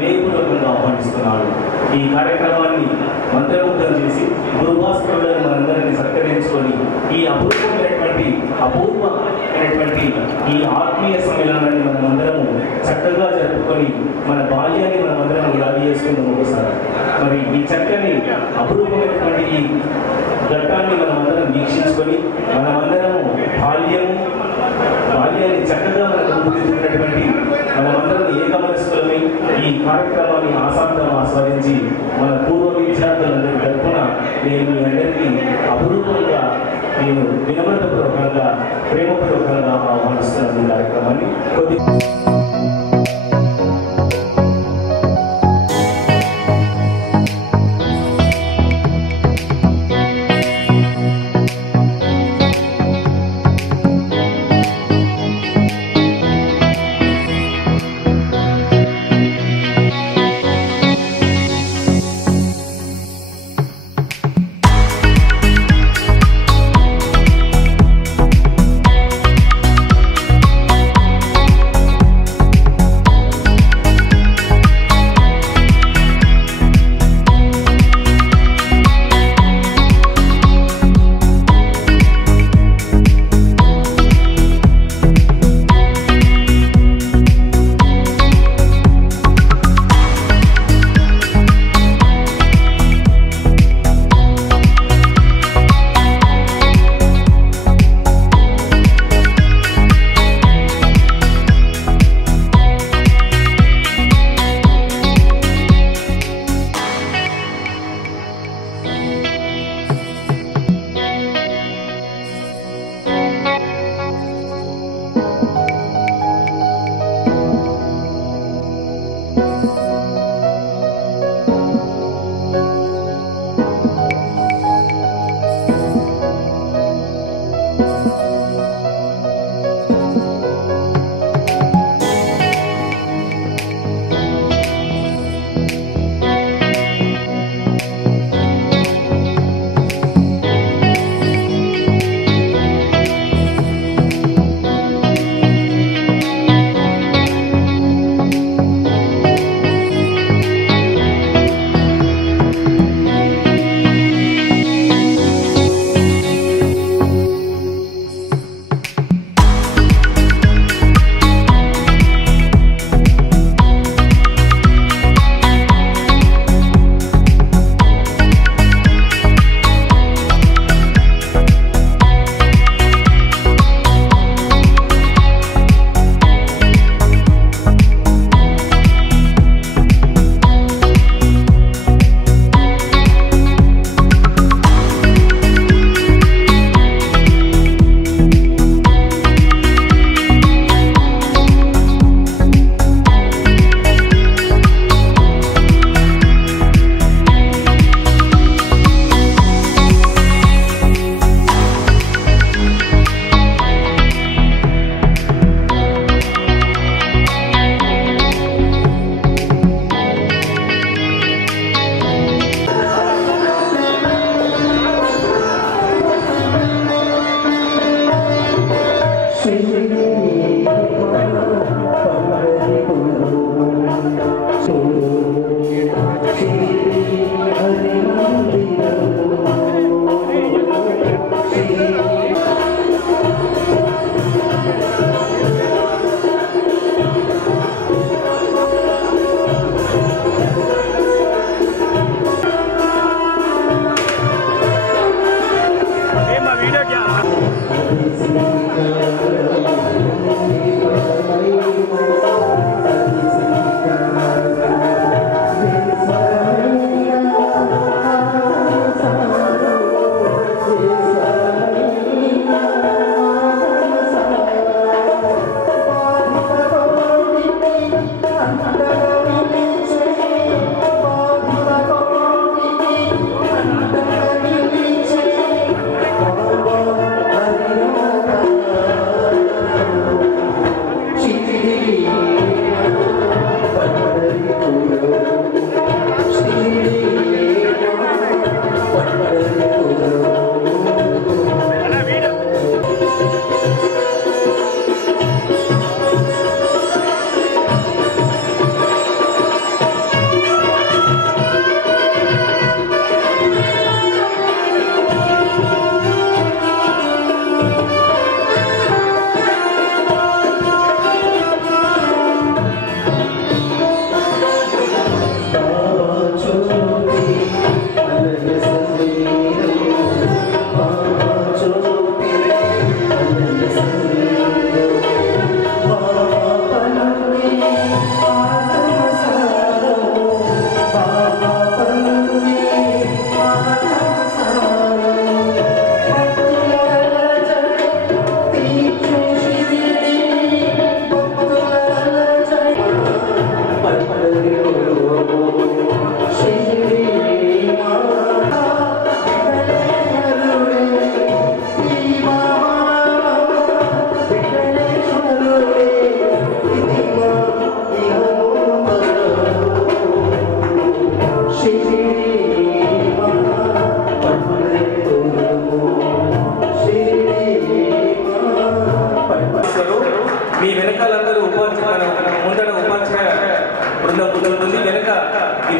వినయపూర్వకంగా ఆహ్వానిస్తున్నాడు. ఈ కార్యక్రమాన్ని మంత్రముగ్ధం చేసి గురుభాస్కరులను మనందరినీ సత్కరించుకొని ఈ అపూర్వమైనటువంటి ఈ ఆత్మీయ సమ్మేళనాన్ని మనమందరము చక్కగా జరుపుకొని మన బాల్యాన్ని మనమందరం యాది చేసుకుందాం. ఒకసారి మరి ఈ చక్కని అపూర్వమైనటువంటి ఈ ఘట్టాన్ని మనమందరం వీక్షించుకొని మనమందరము బాల్యాన్ని చక్కగా మనకు రూపుదిద్దుకున్నటువంటి మనమందరం ఏకమనస్కులమై ఈ కార్యక్రమాన్ని ఆసక్తిగా ఆస్వాదించి మన పూర్వ విద్యార్థులందరి తరఫున నేను మీ అందరికీ అపురూపంగా నేను వినమ్రతపూర్వకంగా ప్రేమపూర్వకంగా ఆహ్వానిస్తున్నాను. ఈ కార్యక్రమాన్ని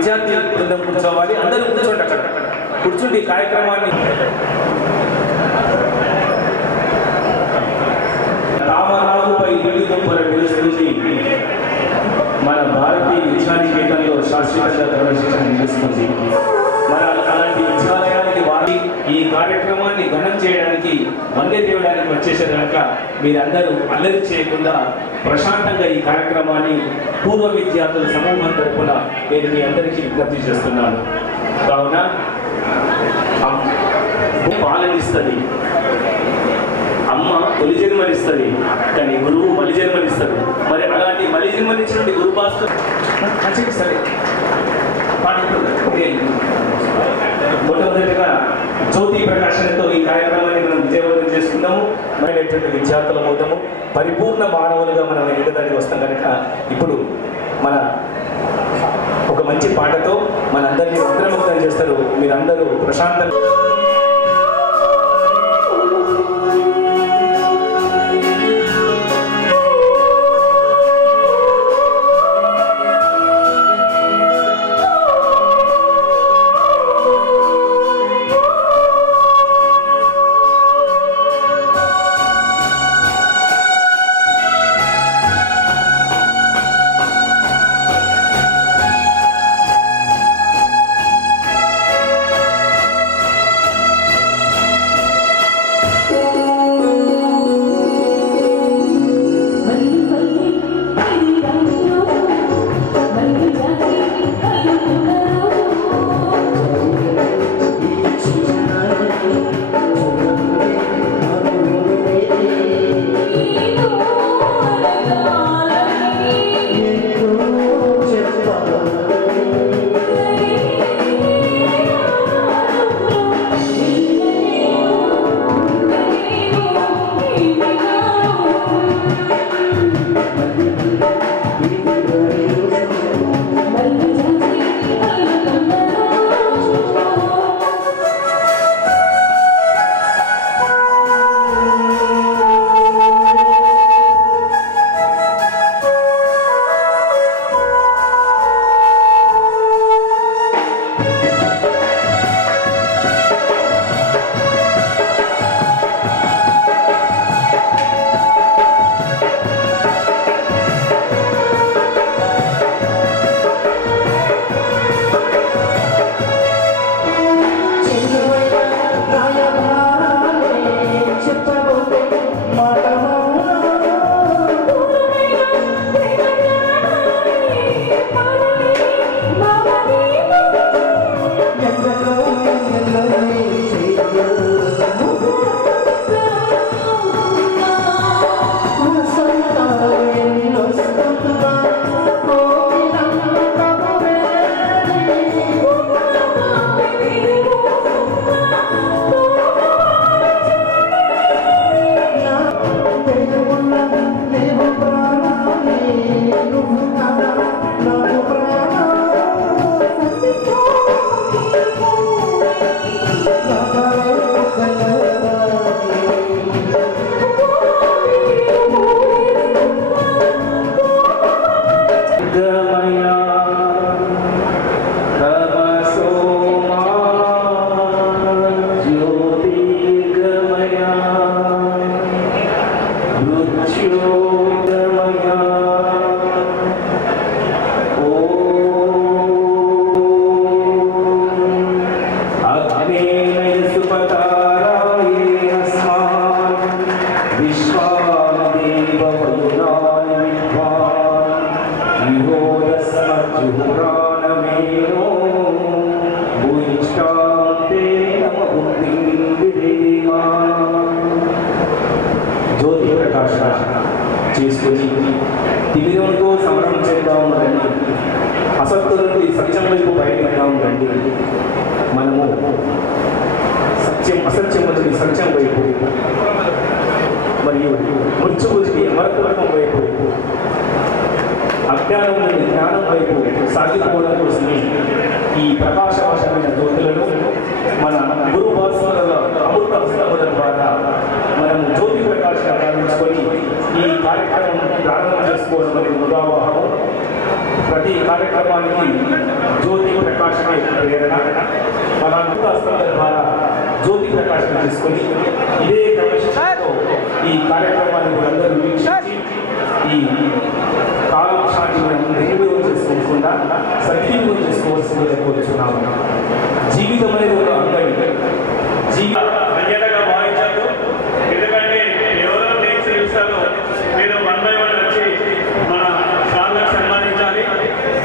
విద్యార్థి బృందం కూర్చోవాలి. అందరూ కూర్చోండి, అక్కడ కూర్చుండి కార్యక్రమాన్ని తామరాజుపై నిలుస్తుంది. మన భారతీయ విద్యానికేతనంలో శాశ్వతంగా ప్రదర్శన నిలుస్తుంది. మన అలాంటి విద్యాలయానికి వారి ఈ కార్యక్రమాన్ని ఘనం చేయడానికి వందే తేవడానికి వచ్చేసారు కనుక మీరందరూ అల్లరి చేయకుండా ప్రశాంతంగా ఈ కార్యక్రమాన్ని పూర్వ విద్యార్థుల సమూహం తరపున నేను మీ అందరికీ విజ్ఞప్తి చేస్తున్నాను. కావున పాలనిస్తుంది, అమ్మ తొలి జన్మనిస్తుంది, కానీ గురువు మలి జన్మనిస్తాడు. మరి అలాంటి మలి జన్మనిచ్చినటువంటి గురు భాస్కర్ మంచిది. సరే, మొట్టమొదటిగా జ్యోతి ప్రకాశనతో ఈ కార్యక్రమాన్ని మనం విజయవంతం చేసుకుందాము. మనటువంటి విద్యార్థుల అవుతాము, పరిపూర్ణ మానవులుగా మనం ఎదుగుదానికి వస్తాం కనుక ఇప్పుడు మన ఒక మంచి పాటతో మనందరినీ మంత్రముగ్ధం చేస్తారు. మీరందరూ ప్రశాంతంగా చేసుకొని తిమిరంతో సమరం చేద్దాం రండి, అసత్తుల నుండి సత్యం వైపు బయటపెడదాం రండి. మనము అసత్యం నుండి సత్యం వైపు, మరియు మృత్యువుకి అమరత్వం వైపు, అజ్ఞానం నుండి జ్ఞానం వైపు సాగిపోవడం కోసమే ఈ ప్రకాశవంతమైన జ్యోతులను మన గురు భాస్కరుల అమృత హస్తముల ద్వారా మనం జ్యోతి ప్రకాశం ప్రారంభించుకొని ఈ కార్యక్రమం ప్రారంభం చేసుకోవడం అనేది ముదావహం. ప్రతి కార్యక్రమానికి జ్యోతి ప్రకాశమే ప్రేరణ. మన అద్భుతాస్త్రాల ద్వారా జ్యోతి ప్రకాశం తీసుకొని ఇదే క్రమశిక్షణతో ఈ కార్యక్రమాన్ని అందరూ వీక్షించి ఈ కాలక్షాన్ని నిర్వినియోగం చేసుకోకుండా సద్వినియోగం చేసుకోవాల్సిందిగా కోరుచున్నాము. జీవితం అనేది ఒక అంగడి. అన్యతగా భావించారు. ఎందుకంటే ఎవరో నేను చూస్తాను, మీరు 1 by 1 వచ్చి మన సార్లకు సన్మానించాలి.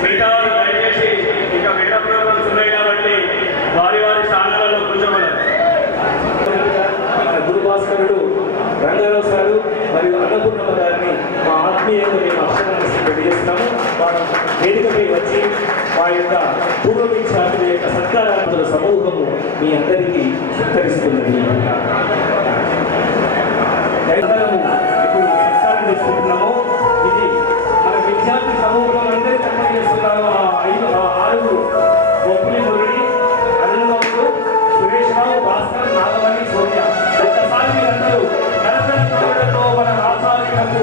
మిగతా దయచేసి ఇక మిగతా ప్రోగ్రామ్స్ ఉన్నాయి కాబట్టి వారి స్థానాలలో కూర్చోగలరు. గురుభాస్కరుడు రంగారావు సారు మరియు అన్నపూర్ణమ్మ గారిని మా ఆత్మీయంగా మేము అక్షరాన్ని తెలియజేస్తాము. వారు వేదికపై వచ్చి మా యొక్క పూర్వ విద్యార్థుల యొక్క సత్కారాంతుల సమూహము మీ అందరికీ సత్కరిస్తున్నది. అందరము ఇప్పుడు సత్కారం చేసుకుంటున్నాము. ఇది మన విద్యార్థి సమూహం అందరూ సత్కారం చేస్తున్నాము. 6 గోపులి మురళి, అరుణబాబు, సురేష్ రావు, భాస్కర్, నాగమణి, సోనియా. ఒక్కసారి మీరందరూ కరతలతో మన ఆచార్యులకు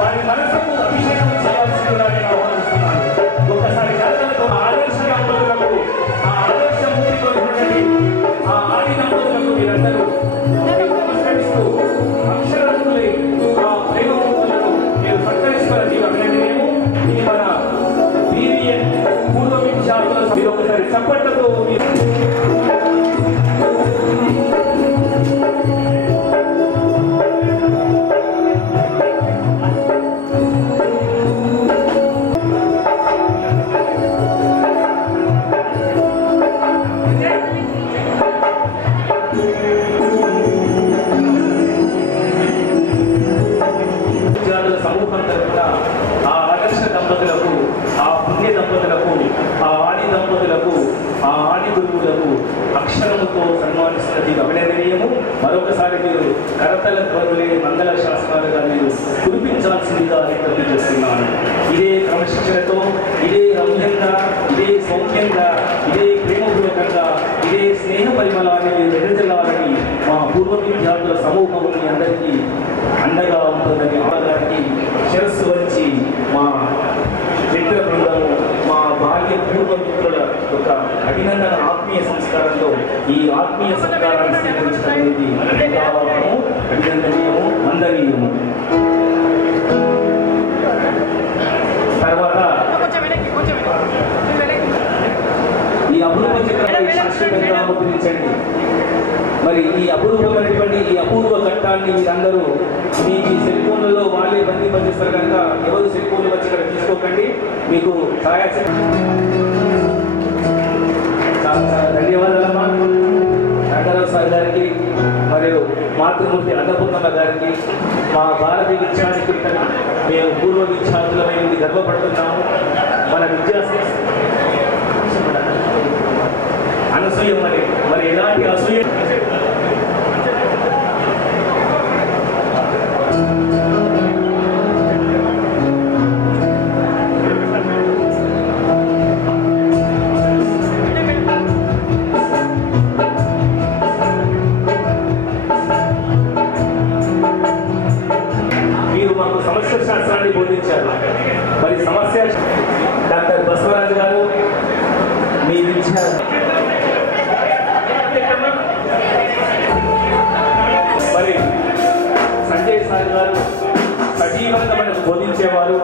వారి మనసుకు అభిషేకం చేయాల్సిందిగా నేను ఆహ్వానిస్తున్నాను. ఒక్కసారి కరతలతో ఆదర్శ దంపతులకు, ఆ ఆదర్శ మూర్తితో ఆ ఆది దంపతులకు మీరందరూ నమస్కరిస్తూ అక్షరములై ఆ ప్రేమమూర్తులను మీరు సత్కరిస్తున్నది అభినందనీయము. ఇది మన బీవీఎన్ పూర్వ విద్యార్థుల మీరు ఒకసారి చప్పట్లతో సమూహం తరఫున ఆ ఆదర్శ దంపతులకు, ఆ పుణ్య దంపతులకు, ఆ ఆది దంపతులకు, ఆ ఆది గురువులకు అక్షరముతో సన్మానిస్తున్నది అభినందనీయము. మరొకసారి మీరు కరతల ధ్వనులే మంగళ శాస్త్రాలుగా మీరు కురిపించాల్సిందిగా విజ్ఞప్తి చేస్తున్నాను. ఇదే క్రమశిక్షణతో, ఇదే రమ్యంగా, ఇదే సౌమ్యంగా, ఇదే ప్రేమపూర్వకంగా, ఇదే స్నేహ పరిమళాన్ని మీరు వెదజల్లాలని మా పూర్వ విద్యార్థుల సమూహం మీ అందరికీ అండగా ఉంటుందని ఆడగారికి శిరస్సు వచ్చి మా మిత్ర బృందము, మా బాల్య పూర్వ మిత్రుల యొక్క అభినందన ఆత్మీయ సంస్కారంలో ఈ ఆత్మీయ సంస్కారాన్ని స్వీకరించడం అనేది అభినందనీయము, వందనీయము. తర్వాత ఈ అపూర్వ చిత్రాన్ని శాశ్వతంగా ముద్రించండి. మరి ఈ అపూర్వమైనటువంటి ఈ అపూర్వ ఘట్టాన్ని మీరందరూ మీ సెల్ ఫోన్లలో వాళ్ళే బంధింపజేస్తారు కనుక ఎవరు సెల్ ఫోన్లు వచ్చి ఇక్కడ తీసుకోకండి. మీకు ఛాయాచిత్రం చాలా ధన్యవాదాలమ్మా. రంగారావు సార్ గారికి మరియు మాతృమూర్తి అన్నపూర్ణమ్మ గారికి, మా భారతీయ విద్యార్థి మేము పూర్వ విద్యార్థులమైనది గర్వపడుతున్నాము. మన విద్యా అనసూయ మరి ఎలాంటి అసూయ మీరు మాకు సమస్య శాస్త్రాన్ని బోధించారు. మరి సమస్య డాక్టర్ బసవరాజు గారు మీ విద్య మరి సంజయ్ సార్ గారు సజీవంగా మనకు బోధించేవారు.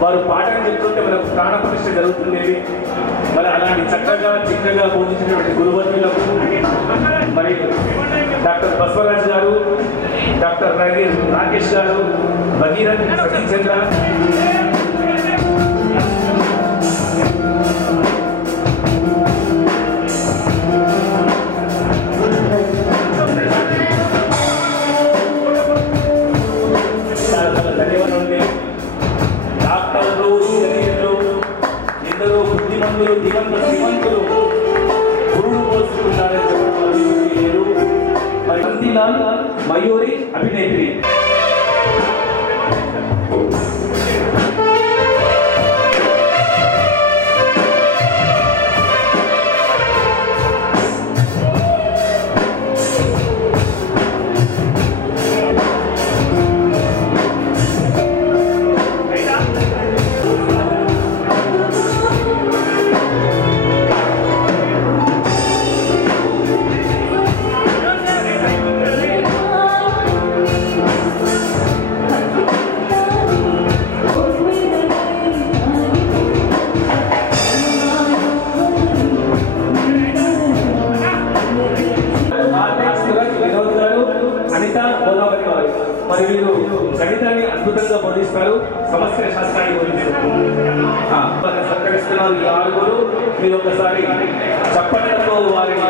వారు పాఠం చెప్తుంటే మనకు ప్రాణ ప్రతిష్ఠ జరుగుతుండేది. మరి అలాంటి చక్కగా చిక్కగా బోధించినటువంటి గురువర్యులకు మరి డాక్టర్ బసవరాజు గారు, డాక్టర్ రాకేష్ గారు, భగీరథ్ సతీచంద్ర, ధన్యవాదాలు. డాక్టర్లు, ఇంజనీర్లు, ఎందరో బుద్ధిమంతులు, శ్రీమంతులు గురుడు పోల్చుకున్నారని చెప్పడం మరి బంతిలాల్ మయూరి అభినేత్రి. మహానుభావులు. మీరు ఒకసారి చప్పట్లతో వారిని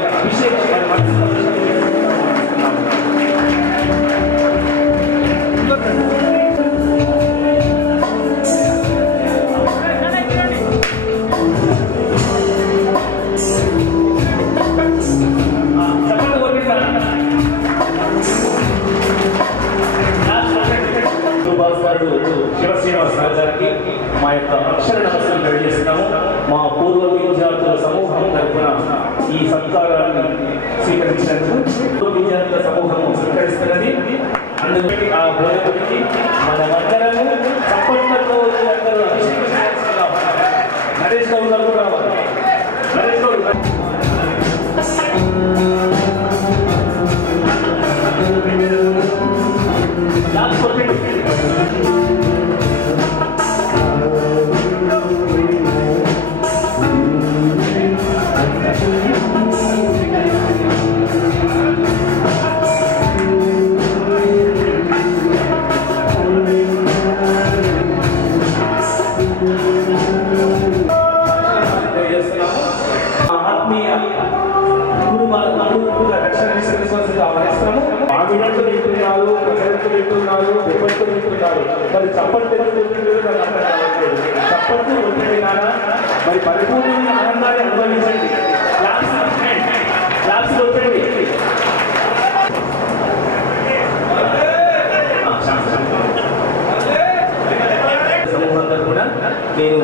శివశ్రీనివాస్ గారికి మా యొక్క అక్షర నమస్కారం తెలియజేస్తున్నాము. మా పూర్వ విద్యార్థుల సమూహం తరఫున ఈ సత్కారాన్ని స్వీకరించినందుకు పూర్వ విద్యార్థుల సమూహము స్వీకరిస్తున్నది. అందుకని ఆ బోధకుడికి మనమందరము చప్పట్లతో అందరూ నరేష్ గౌడ్ గారు కూడా రావాలి. నరేష్ గౌడ్ మరి చప్పట్లు చప్పట్లు కొట్టండి నాన్న. మరి పరిపూర్ణమైన ఆనందాన్ని అనుభవించండి. క్లాస్ కొట్టండి. సమూహం తరఫున నేను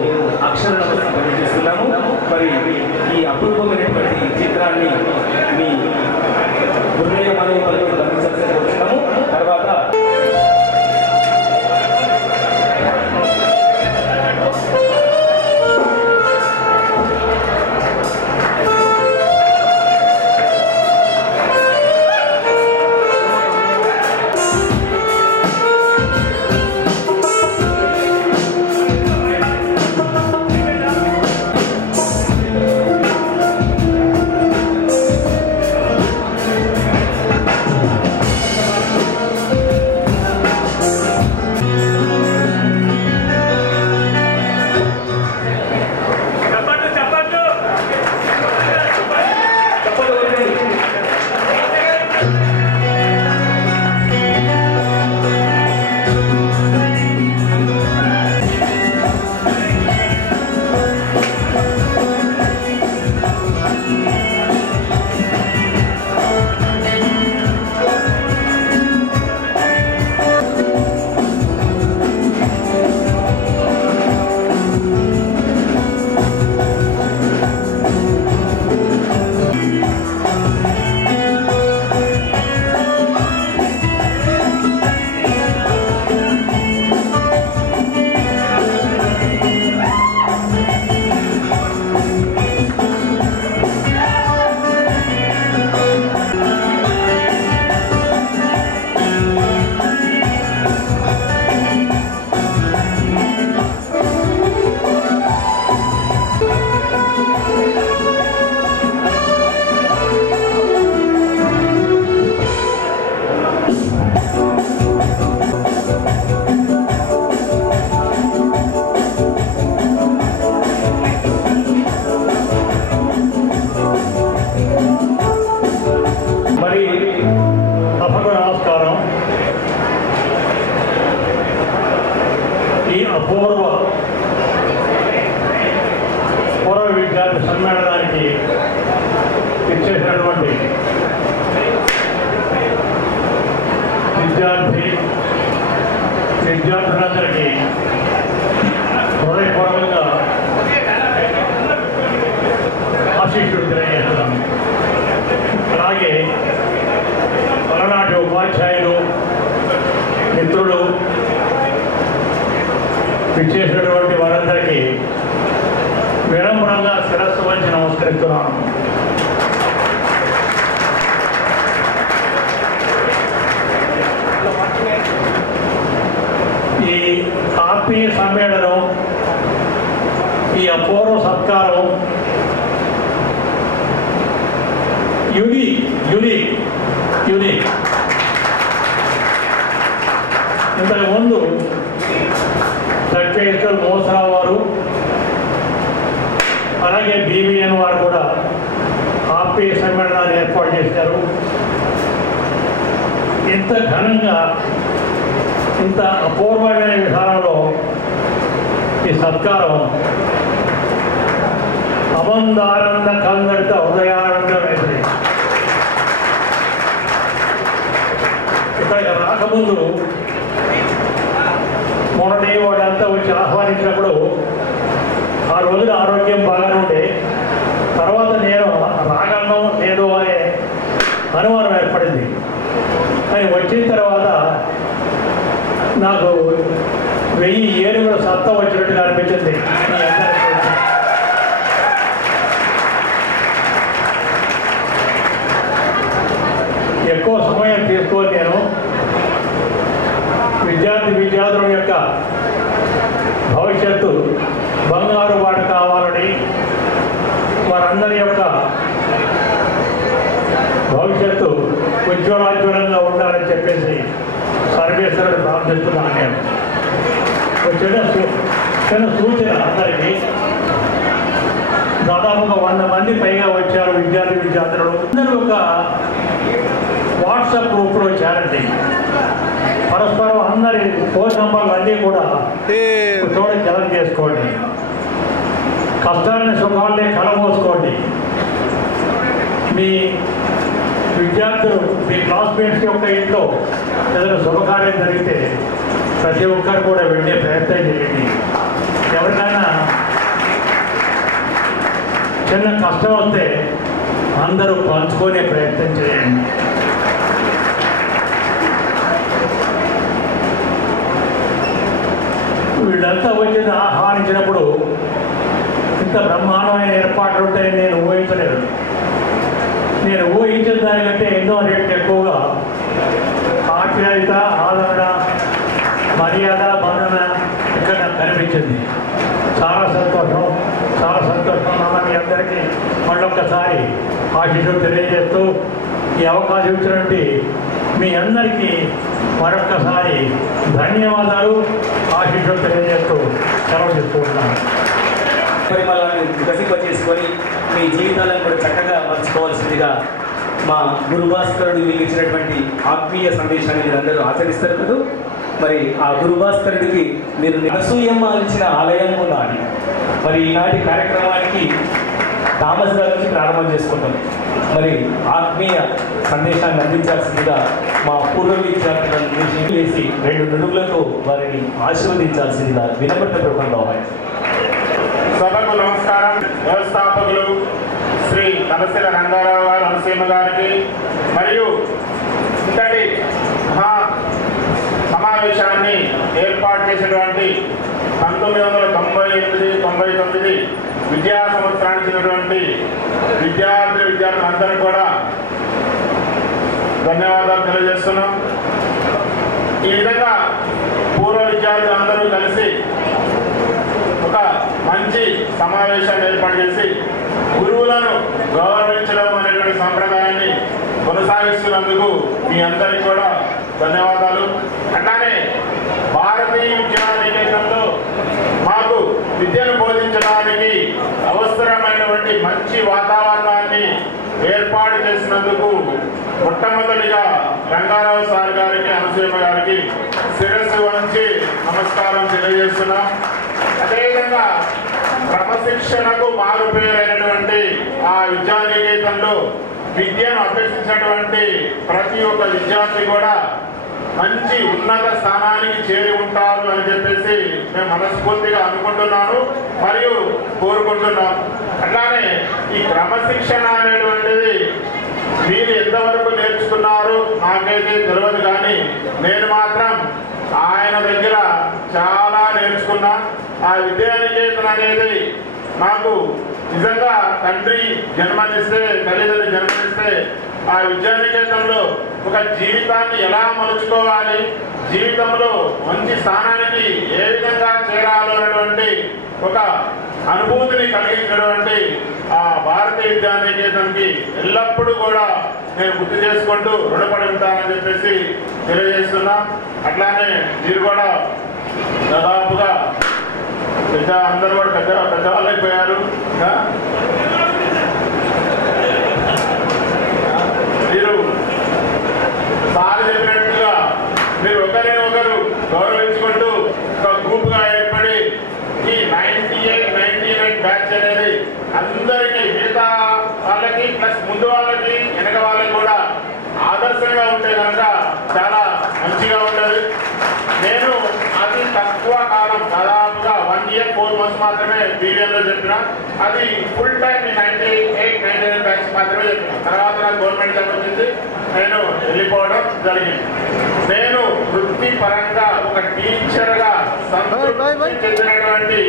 అక్షర నమస్కారం తెలియజేస్తున్నాము. మరి ఈ అపూర్వమైనటువంటి చిత్రాన్ని మీ హృదయ మనోబలంతో గమనించాల్సి కోరుతున్నాము. తర్వాత పూర్వ విద్యార్థి సమ్మేళనానికి ఇచ్చేసినటువంటి విద్యార్థులందరికీ హృదయపూర్వకంగా ఆశీస్సులు తెలియజేస్తున్నాను. అలాగే పలనాటి ఉపాధ్యాయులు మిత్రులు విచ్చేసినటువంటి వారందరికీ వినమ్రంగా శిరస్సు వంచి నమస్కరిస్తున్నాను. ఈ ఆత్మీయ సమ్మేళనం, ఈ అపూర్వ సత్కారం యూనిక్. ఇంతకుముందు సర్వేశ్వర్ మోసా వారు, అలాగే అలాగే BVN వారు కూడా ఆత్మీయ సమ్మేళనాలు ఏర్పాటు చేశారు. ఇంత ఘనంగా ఇంత అపూర్వమైన విధానంలో ఈ సత్కారం అమందానంద కందడిత హృదయానందమైంది. ఇక్కడికి రాకముందు మొన్నటి వాళ్ళంతా వచ్చి ఆహ్వానించినప్పుడు ఆ రోజున ఆరోగ్యం బాగానే ఉండే, తర్వాత నేను రాగలను లేదు అనే అనుమానం ఏర్పడింది. కానీ వచ్చిన తర్వాత నాకు 1000 ఏనుగుల సత్తా వచ్చినట్టుగా అనిపించింది. ఎక్కువ సమయం తీసుకొని నేను విద్యార్థుల యొక్క భవిష్యత్తు బంగారు బాట కావాలని, వారందరి యొక్క భవిష్యత్తు ఉజ్వలాజ్వలంగా ఉండాలని చెప్పేసి సర్వేశ్వరుడు ప్రార్థిస్తున్నాను. నేను చిన్న సూచన అందరికీ, దాదాపుగా 100 మంది పైగా వచ్చారు విద్యార్థులు. అందరూ ఒక వాట్సాప్ గ్రూప్లో చేరండి. పరస్పరం అందరి ఫోన్ నంబర్లు అన్నీ కూడా చోట జలం చేసుకోండి. కష్టాలని సుఖాలని కలబోసుకోండి. మీ విద్యార్థులు మీ క్లాస్మేట్స్ యొక్క ఇంట్లో ఏదైనా శుభకార్యం జరిగితే ప్రతి ఒక్కరు కూడా వెళ్ళే ప్రయత్నం చేయండి. ఎవరికైనా చిన్న కష్టం వస్తే అందరూ పంచుకునే ప్రయత్నం చేయండి. వీళ్ళంతా వచ్చి ఆహ్వానించినప్పుడు ఇంత బ్రహ్మాండమైన ఏర్పాట్లు ఉంటాయని నేను ఊహించలేదు. నేను ఊహించిన దానికంటే ఎన్నో రేట్లు ఎక్కువగా ఆప్యాయత, ఆదరణ, మర్యాద, బంధన ఇక్కడ నాకు కనిపించింది. చాలా సంతోషం నాన్న. మీ అందరికీ మళ్ళొక్కసారి ఆశీస్సులు తెలియజేస్తూ ఈ అవకాశం ఇచ్చినటువంటి మీ అందరికీ మరొక్కసారి ధన్యవాదాలు, ఆశీస్సులు తెలియజేస్తూ సెలవు తీసుకుంటున్నాను. పరిమళాన్ని వికసింపచేసుకొని మీ జీవితాలను కూడా చక్కగా మర్చుకోవాల్సిందిగా మా గురుభాస్కరుడు మీకు ఇచ్చినటువంటి ఆత్మీయ సందేశాన్ని మీరు అందరూ ఆచరిస్తారు కదా. మరి ఆ గురుభాస్కరుడికి మీరు అనసూయమ్మ ఇచ్చిన ఆలయం నాడి మరి ఈనాటి కార్యక్రమానికి థామస్ గారి నుంచి ప్రారంభం చేసుకుంటాం. మరి ఆత్మీయ సందేశాన్ని అందించాల్సిందిగా మా పూర్వ విద్యార్థులను వేసి 2 నుడుగులతో వారిని ఆశీర్వదించాల్సిందిగా వినపడపూర్వకంగా. సభకు నమస్కారం. వ్యవస్థాపకులు శ్రీ తలసిల రంగారావు గారు, అనసూయమ్మ గారికి మరియు ఇంతటి సమావేశాన్ని ఏర్పాటు చేసినటువంటి 1998-99 విద్యా సంవత్సరానికి చెందినటువంటి విద్యార్థులందరూ కూడా ధన్యవాదాలు తెలియజేస్తున్నాం. ఈ విధంగా పూర్వ విద్యార్థులందరూ కలిసి ఒక మంచి సమావేశాన్ని ఏర్పాటు చేసి గురువులను గౌరవించడం అనేటువంటి సంప్రదాయాన్ని కొనసాగిస్తున్నందుకు మీ అందరికీ కూడా ధన్యవాదాలు. అట్లానే భారతీయ విద్యానికేతనంలో మాకు విద్యను బోధించడానికి అవసరమైనటువంటి మంచి వాతావరణాన్ని ఏర్పాటు చేసినందుకు మొట్టమొదటిగా రంగారావు సార్ గారికి, అనసూయమ్మ గారికి శిరస్సు వంచి నమస్కారం తెలియజేస్తున్నాం. అదేవిధంగా క్రమశిక్షణకు మారుపేరైనటువంటి ఆ విద్యానికేతనంలో విద్యను అభ్యసించినటువంటి ప్రతి ఒక్క విద్యార్థి కూడా మంచి ఉన్నత స్థానానికి చేరి ఉంటారు అని చెప్పేసి మేము మనస్ఫూర్తిగా అనుకుంటున్నాను మరియు కోరుకుంటున్నాం. అట్లానే ఈ క్రమశిక్షణ అనేటువంటిది మీరు ఎంతవరకు నేర్చుకున్నారు నాకైతే తెలియదు, కానీ నేను మాత్రం ఆయన దగ్గర చాలా నేర్చుకున్నా. ఆ విద్యానికేతనం అనేది నాకు నిజంగా తండ్రి జన్మనిస్తే, తల్లిదండ్రులు జన్మనిస్తే ఆ విద్యానికేతనంలో ఒక జీవితాన్ని ఎలా మలుచుకోవాలి, జీవితంలో మంచి స్థానానికి ఏ విధంగా చేరాలో అనేటువంటి ఒక అనుభూతిని కలిగించినటువంటి ఆ భారతీయ విద్యానికేతన్కి ఎల్లప్పుడూ కూడా నేను గుర్తు చేసుకుంటూ రుణపడి ఉంటానని చెప్పేసి తెలియజేస్తున్నా. అట్లానే మీరు కూడా దాదాపుగా అందరూ కూడా పెద్దవాళ్ళు అయిపోయారు. మీరు సార్ చెప్పినట్టుగా మీరు ఒకరినొకరు గౌరవించుకుంటూ ఒక గ్రూప్గా ఏర్పడి ఈ 98-99 బ్యాచ్ అనేది అందరికీ మిగతా వాళ్ళకి ప్లస్ ముందు వాళ్ళకి వెనక వాళ్ళకి కూడా ఆదర్శంగా ఉంటే కనుక చాలా మంచిగా ఉంటుంది. నేను అది తక్కువ కాలం దాదాపుగా 1 year 4 months మాత్రమే బీబీఎంలో చెప్పిన, అది ఫుల్ టైం 98-99 బ్యాచ్ మాత్రమే చెప్పిన. తర్వాత నాకు గవర్నమెంట్ జాబ్ వచ్చింది, నేను వెళ్ళిపోవడం జరిగింది. నేను వృత్తిపరంగా ఒక టీచర్గా సంతృప్తి చెందినటువంటి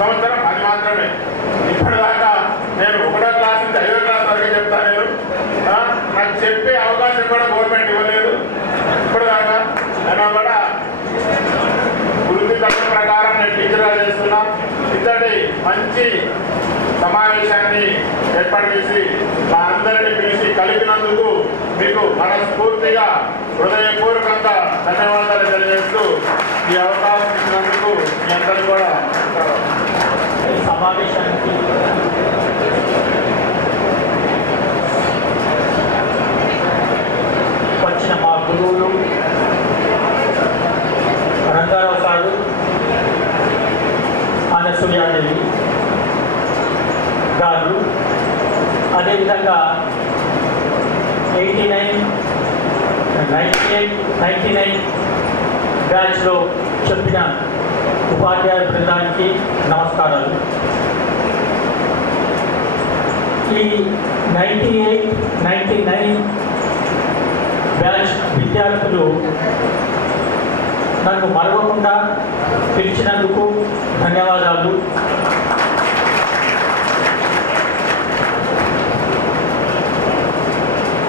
సంవత్సరం అది మాత్రమే. ఇప్పటిదాకా నేను 1వ క్లాస్ నుంచి 5వ క్లాస్ వరకు చెప్తాను. నేను నాకు చెప్పే అవకాశం కూడా గవర్నమెంట్ ఇవ్వలేదు ఇప్పటిదాకా. నేను కూడా వృత్తి తత్వం ప్రకారం నేను టీచర్గా చేస్తున్నా. ఇంతటి మంచి సమావేశాన్ని ఏర్పాటు చేసి మా అందరినీ పిలిచి కలిపినందుకు మీకు మనస్ఫూర్తిగా హృదయపూర్వకంగా ధన్యవాదాలు తెలియజేస్తూ ఈ అవకాశం ఇచ్చినందుకు మీ అందరూ కూడా సమావేశానికి వచ్చిన మా గురువులు రంగారావు సారు, అనసూయాదేవి గారు, అదేవిధంగా 99 బ్యాచ్లో చెప్పిన ఉపాధ్యాయ బృందానికి నమస్కారాలు. ఈ 98-99 బ్యాచ్ విద్యార్థులు నన్ను మరవకుండా పిలిచినందుకు ధన్యవాదాలు.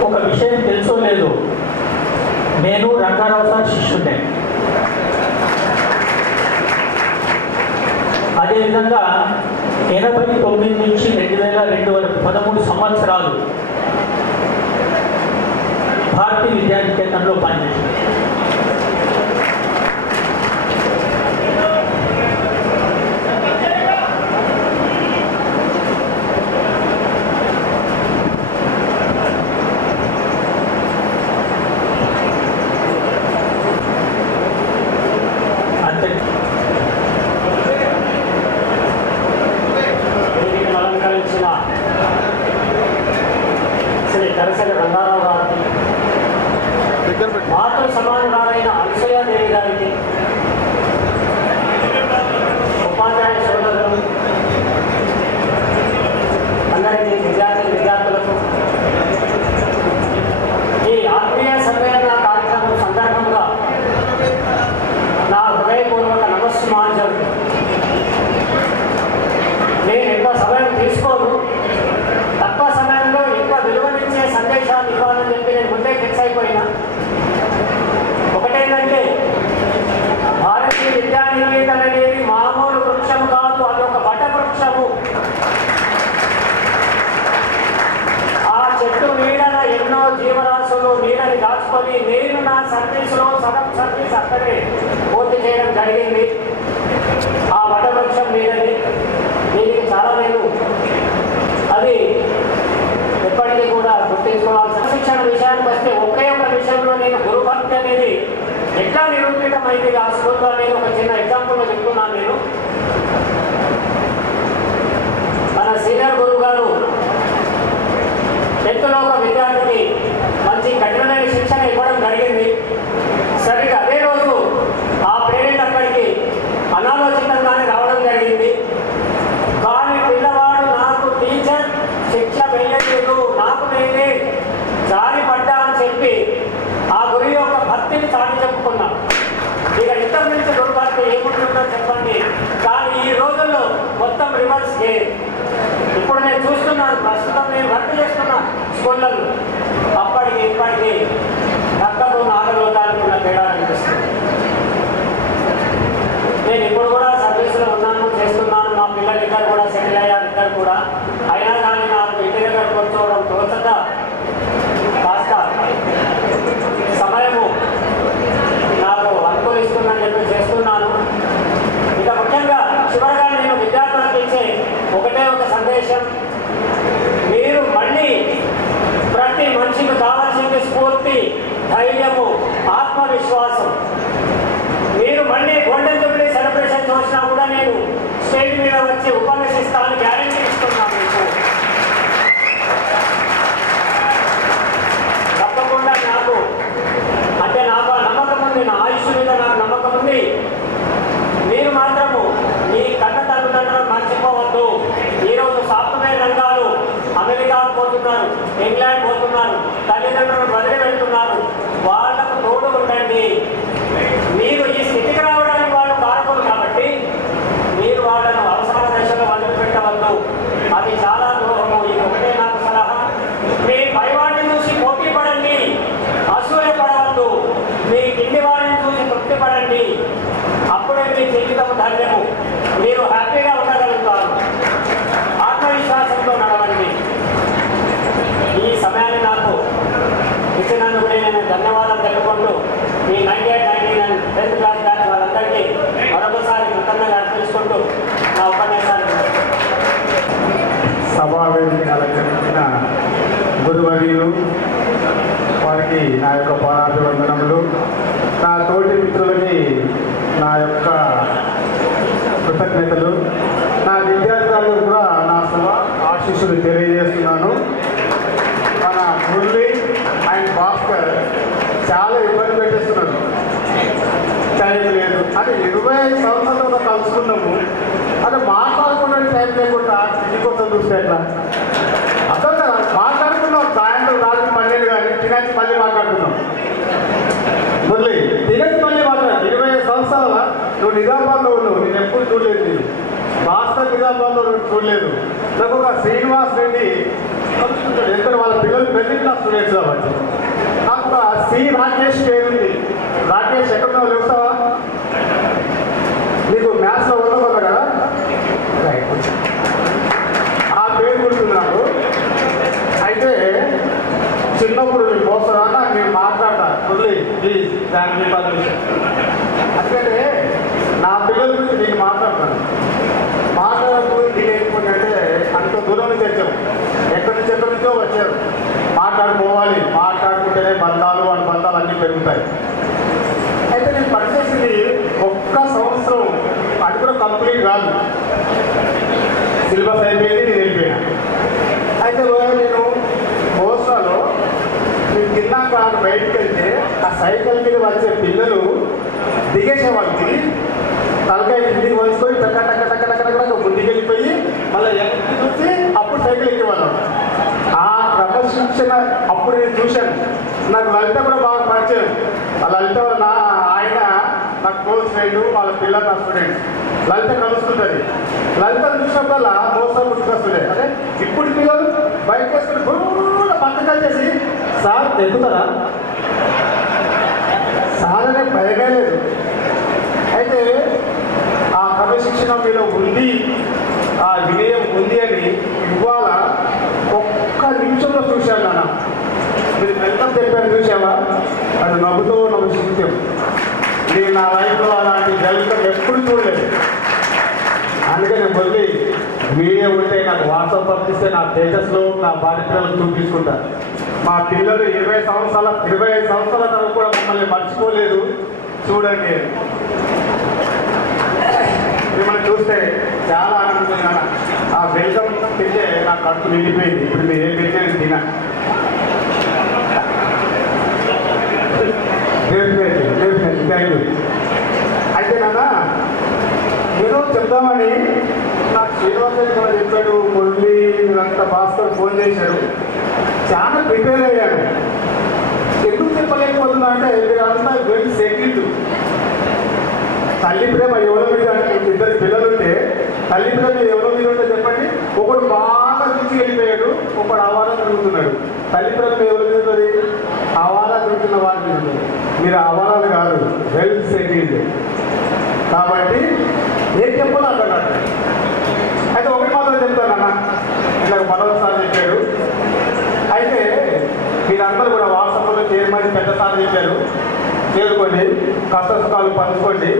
ఒక విషయం తెలుసో లేదు, నేను రంగారావు సార్ శిష్యుడే. అదేవిధంగా 89 నుంచి 2002 వరకు 13 సంవత్సరాలు భారతీయ విద్యానికేతన్లో పనిచేసింది. అలంకరించిన శ్రీ కరసల రంగారావు గారికి, మాతృ సమానురాలైన అనసూయాదేవి గారికి, ఉపాధ్యాయ సోదరులు అందరికీ, విద్యార్థులకు ఈ ఆత్మీయ సమ్మేళన కార్యక్రమం సందర్భంగా నా హృదయపూర్వక నమస్సుమాంజలు. నేను ఎక్కువ సమయం తీసుకోను, తక్కువ సమయంలో ఎక్కువ విలువనిచ్చే సందేశాలు ఇవ్వాలని చెప్పి నేను ముందే ఫిక్స్ అయిపోయినా. ఒకటేంటంటే భారతీయ విద్యానికేతన్ అనేది మామూలు వృక్షము కాదు, అది ఒక వట వృక్షము. ఆ చెట్టు నీడన ఎన్నో జీవరాశులు నీడని దాచుకొని నేను నా సర్వీసులో సగం సర్వీస్ అక్కడే పూర్తి చేయడం జరిగింది. ఆ వట వృక్షం నీడని దీనికి చాలా నేను అది ఎప్పటికీ కూడా గుర్తించుకోవాల్సిన. శిక్షణ విషయానికి వస్తే ఒకే ఒక విషయంలో నేను గురుభక్తి అనేది ఎట్లా నిరూపితమైంది ఆ స్కూల్లో నేను ఒక చిన్న ఎగ్జాంపుల్లో చెప్తున్నాను. నేను మన సీనియర్ గురువు గారు 10th లో ఒక విద్యార్థికి మంచి కఠినమైన శిక్షణ ఇవ్వడం జరిగింది. సరిగ్గా అదే రోజు ఆ పేరెంట్ అక్కడికి అనాలోచితంగానే రావడం జరిగింది. కానీ పిల్లవాడు నాకు టీచర్ శిక్ష వేయలేదు, నాకు నేనే జారి పడ్డా అని చెప్పి ఆ గురి యొక్క భక్తిని చాటి చెప్పుకున్నా. ఇక ఇంటర్ నుంచి గురుభక్తి ఏముంటుందో చెప్పండి. కానీ ఈ రోజుల్లో మొత్తం రివర్స్ గేమ్. ఇప్పుడు నేను చూస్తున్నాను, ప్రస్తుతం నేను వర్క్ చేస్తున్నా స్కూళ్ళల్లో. అప్పటికి ఇప్పటికీ పక్కకు నాగలోకానికి ఉన్న తేడా అనిపిస్తుంది. నేను ఇప్పుడు కూడా సర్వీసులో ఉన్నాను, చేస్తున్నాను. మా పిల్లలు ఇద్దరు కూడా సెటిల్ అయ్యారు, ఇద్దరు కూడా. అయినా కానీ నాకు ఇంటి దగ్గర కూర్చోవడం తోచక కాస్త సమయము నాకు అనుకూలిస్తుందని చెప్పి చేస్తున్నాను. ఇక ముఖ్యంగా చివరిగా ధైర్యము, ఆత్మవిశ్వాసం. మీరు మళ్ళీ గోల్డెన్ జూబ్లీ సెలబ్రేషన్ చూసినా కూడా నేను స్టేజ్ మీద వచ్చి ఉపన్యసిస్తానని గ్యారెంటీ ఇస్తున్నాను మీకు. తప్పకుండా నాకు నమ్మకం ఉంది, నా ఆయుష్ మీద నాకు నమ్మకం ఉంది. మీరు మాత్రము మీ కన్న తల్లిదండ్రులను మర్చిపోవద్దు. ఈరోజు సాఫ్ట్వేర్ రంగాలు అమెరికా పోతున్నారు, ఇంగ్లాండ్ పోతున్నారు, తల్లిదండ్రులను వదిలి వెళ్తున్నారు. వాళ్లకు తోడు ఉండండి. మీరు ఈ స్థితికి రావడానికి వాళ్ళు కారకులు కాబట్టి మీరు వాళ్ళను అవసరాల దశలో వదిలిపెట్టవద్దు. అది చాలా దూరము. ఇది ఒకటే నాకు సలహా. మీ పైవాడిని చూసి పోటీ పడండి, అసూయ పడవద్దు. మీ కింది వాడిని చూసి తృప్తి పడండి. అప్పుడే మీ జీవితం ధన్యము. మీరు హ్యాపీగా ఉండగలుగుతారు. ఆత్మవిశ్వాసంతో నడవండి. ఈ సమయాన్ని నాకు ఇచ్చినందుకు నేను ధన్యవాదాలు తెలుపుకుంటూ ఈ 98, 99 10th క్లాస్ బ్యాచ్ వాళ్ళందరికీ మరొకసారి కృతజ్ఞతలు అర్పించుకుంటూ నా ఉపన్యాసాన్ని సభావేదిక అలంకరించిన గురువర్యులు వారికి నా యొక్క పాదాభివందనములు. నా తోటి మిత్రులకి నా యొక్క కృతజ్ఞతలు. నా విద్యార్థులకు కూడా నా శుభ ఆశీస్సులు తెలియజేస్తున్నాను. మన మురళి అండ్ భాస్కర్ చాలా ఇబ్బంది పెట్టేస్తున్నారు. టైం లేదు అని 25 సంవత్సరాలతో కలుసుకున్నాము. అది మాట్లాడుకునే టైం లేకుండా ఇంకొక చూస్తే ఎట్లా అర్థం కదా. మాట్లాడుకున్నాం సాయంత్రం రాత్రి 12 కానీ తినచ్చి మళ్ళీ మాట్లాడుకున్నాం. మురళి తినచ్చి మళ్ళీ మాట్లాడు. 25 సంవత్సరాల నువ్వు నిజామాబాద్లో ఉన్నావు, నేను ఎప్పుడు చూడలేదు. నేను భాస్కర్ నిజామాబాద్లో చూడలేదు. నాకు ఒక శ్రీనివాస్ రెడ్డి కలుసుకుంటాడు. ఎందుకంటే వాళ్ళ పిల్లలు మిడిల్ క్లాస్ స్టూడెంట్స్ కాబట్టి. నాకు ఒక సి రాకేష్ పేరుంది. రాకేష్ ఎక్కడున్నావు తెలుస్తావా? నీకు మ్యాథ్స్లో ఉండదు కదా, ఆ పేరు గుర్తుంది నాకు. అయితే చిన్నప్పుడు నేను పోస్తానా నేను మాట్లాడతా మురళి ప్లీజ్ ఫ్యామిలీ పర్మిషన్. అందుకంటే నా పిల్లల గురించి నేను మాట్లాడతాను. మాట్లాడుతూ నేనేంటంటే అంత దూరం నుంచి వచ్చాము. ఎక్కడి నుంచో వచ్చారు. మాట్లాడుకోవాలి, మాట్లాడుకుంటేనే బంధాలు అన్నీ పెరుగుతాయి. అయితే నేను పనిచేసింది ఒక్క సంవత్సరం, అది కూడా కంప్లీట్ కాదు. సిలబస్ అయిపోయింది, నేను వెళ్ళిపోయినా. అయితే నేను మోసాలో నేను తిన్నాక బయటకు వెళ్తే ఆ సైకిల్ మీద వచ్చే పిల్లలు దిగేసేవాళ్ళు. దిగి తలకాయ ఇంటికి వంచుకొని టక్క టక్క టక్క టక్క టక్క ముందుకు వెళ్ళిపోయి మళ్ళీ ఎక్కడికి చూసి అప్పుడు సైకిల్ ఎక్కేవాళ్ళం. ఆ క్రమశిక్షణ అప్పుడు నేను చూశాను. నాకు లలిత కూడా బాగా పరిచయం. ఆ లలిత ఆయన నాకు క్లోజ్ ఫ్రెండ్, వాళ్ళ పిల్లలు నా స్టూడెంట్స్. లలిత కలుస్తుంటుంది. లలిత చూసినప్పుడల్లా మోసం గుర్తుకొస్తుండే. అదే ఇప్పుడు పిల్లలు బయట వేసుకుని గురువుల పథకాలు చేసి సార్ ఎక్కుతారా, సార్ అనే భయమే లేదు. అయితే ఆ క్రమశిక్షణ మీలో ఉంది, ఆ వినయం ఉంది అని ఇవాళ ఒక్క నిమిషంలో చూశాను. నాన్న మీరు వెళ్తాం చెప్పారు చూసావా, అది నవ్వుతో నవ్వు శిక్షం. నేను నా లైఫ్లో అలాంటి వెళ్తాం ఎప్పుడు చూడలేదు. అందుకని మళ్ళీ వీడియో ఉంటే నాకు వాట్సాప్ పంపిస్తే నా స్టేటస్లో నా భార్య పిల్లలు చూపించుకుంటా. మా పిల్లలు 25 సంవత్సరాల తర్వాత కూడా మమ్మల్ని మర్చిపోలేదు. చూడండి, మిమ్మల్ని చూస్తే చాలా ఆనందంగా ఆ వెల్కమ్ తింటే నా కడుపు నిండిపోయింది. ఇప్పుడు మీరు ఏం పెట్టినా నేను తినా. Thank you. అయితే నాన్న ఏదో చెప్తామని నాకు శ్రీనివాస్ రెడ్డి కూడా చెప్పాడు. మురళి వీళ్ళంతా భాస్కర్ ఫోన్ చేశాడు. చాలా ప్రిపేర్ అయ్యాను. ఎందుకు చెప్పలేకపోతున్నా అంటే వీళ్ళంతా వెల్ సెటిల్డ్. తల్లి ప్రేమ ఎవరి మీద అంటే 2 పిల్లలుంటే తల్లి ప్రేమ ఎవరి మీద ఉంటే చెప్పండి. ఒకడు బాగా చూసి వెళ్ళిపోయాడు, ఒకడు ఆవాలా తిరుగుతున్నాడు. తల్లి ప్రేమ ఎవరి మీద ఉంటుంది? ఆవాలా తిరుగుతున్న వారి మీద ఉంటుంది. మీరు ఆవాలాలు కాదు, వెల్ సెటిల్డ్. కాబట్టి ఏం చెప్పాలో అర్థం కాదు. అయితే ఒకటి మాత్రం చెప్తానన్నా, ఇలా మరోసారి చెప్పాడు. అయితే మీరందరూ కూడా వాట్సాప్లో చేరమని పెద్దసారి చెప్పారు. చేరుకోండి, కష్ట సుఖాలు పంచుకోండి,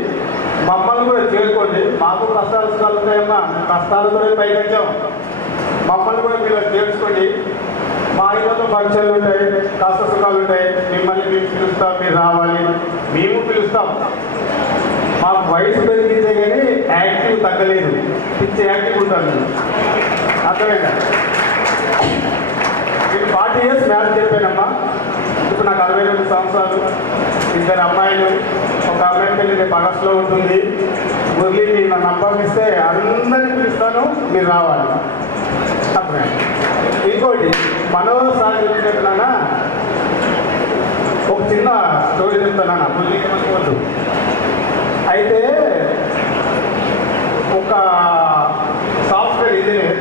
మమ్మల్ని కూడా చేరుకోండి. మాకు కష్టాలు సుఖాలు ఉంటాయమ్మా, కష్టాలతో పైకి వచ్చాం. మమ్మల్ని కూడా మీరు చేర్చుకోండి. మా ఇళ్ళతో ఫంక్షన్లు ఉంటాయి, కష్ట సుఖాలు ఉంటాయి. మిమ్మల్ని మేము పిలుస్తాం, మీరు రావాలి, మేము పిలుస్తాం. మాకు వయసు పెరిగితే కానీ యాక్టివ్ తగ్గలేదు, పిచ్చి యాక్టివ్ ఉంటాను. అర్థమైందా? నేను 40 years మ్యారేజ్ చెప్పానమ్మా. ఇప్పుడు నాకు 62 సంవత్సరాలు, 2 అమ్మాయిలు, ఒక అమ్మాయి పెళ్ళి రేపు ఆగస్టులో ఉంటుంది. మురళి నేను నా నంబర్ ఇస్తే అందరినీ పిలుస్తాను, మీరు రావాలి. అర్థమైంది? ఇంకోటి మనోసారి చెప్పినట్టున్నా ఒక చిన్న స్టోరీ చెప్తానన్నా, మురళి ఏమనుకోవద్దు. అయితే ఒక సాఫ్ట్వేర్ ఇంజనీర్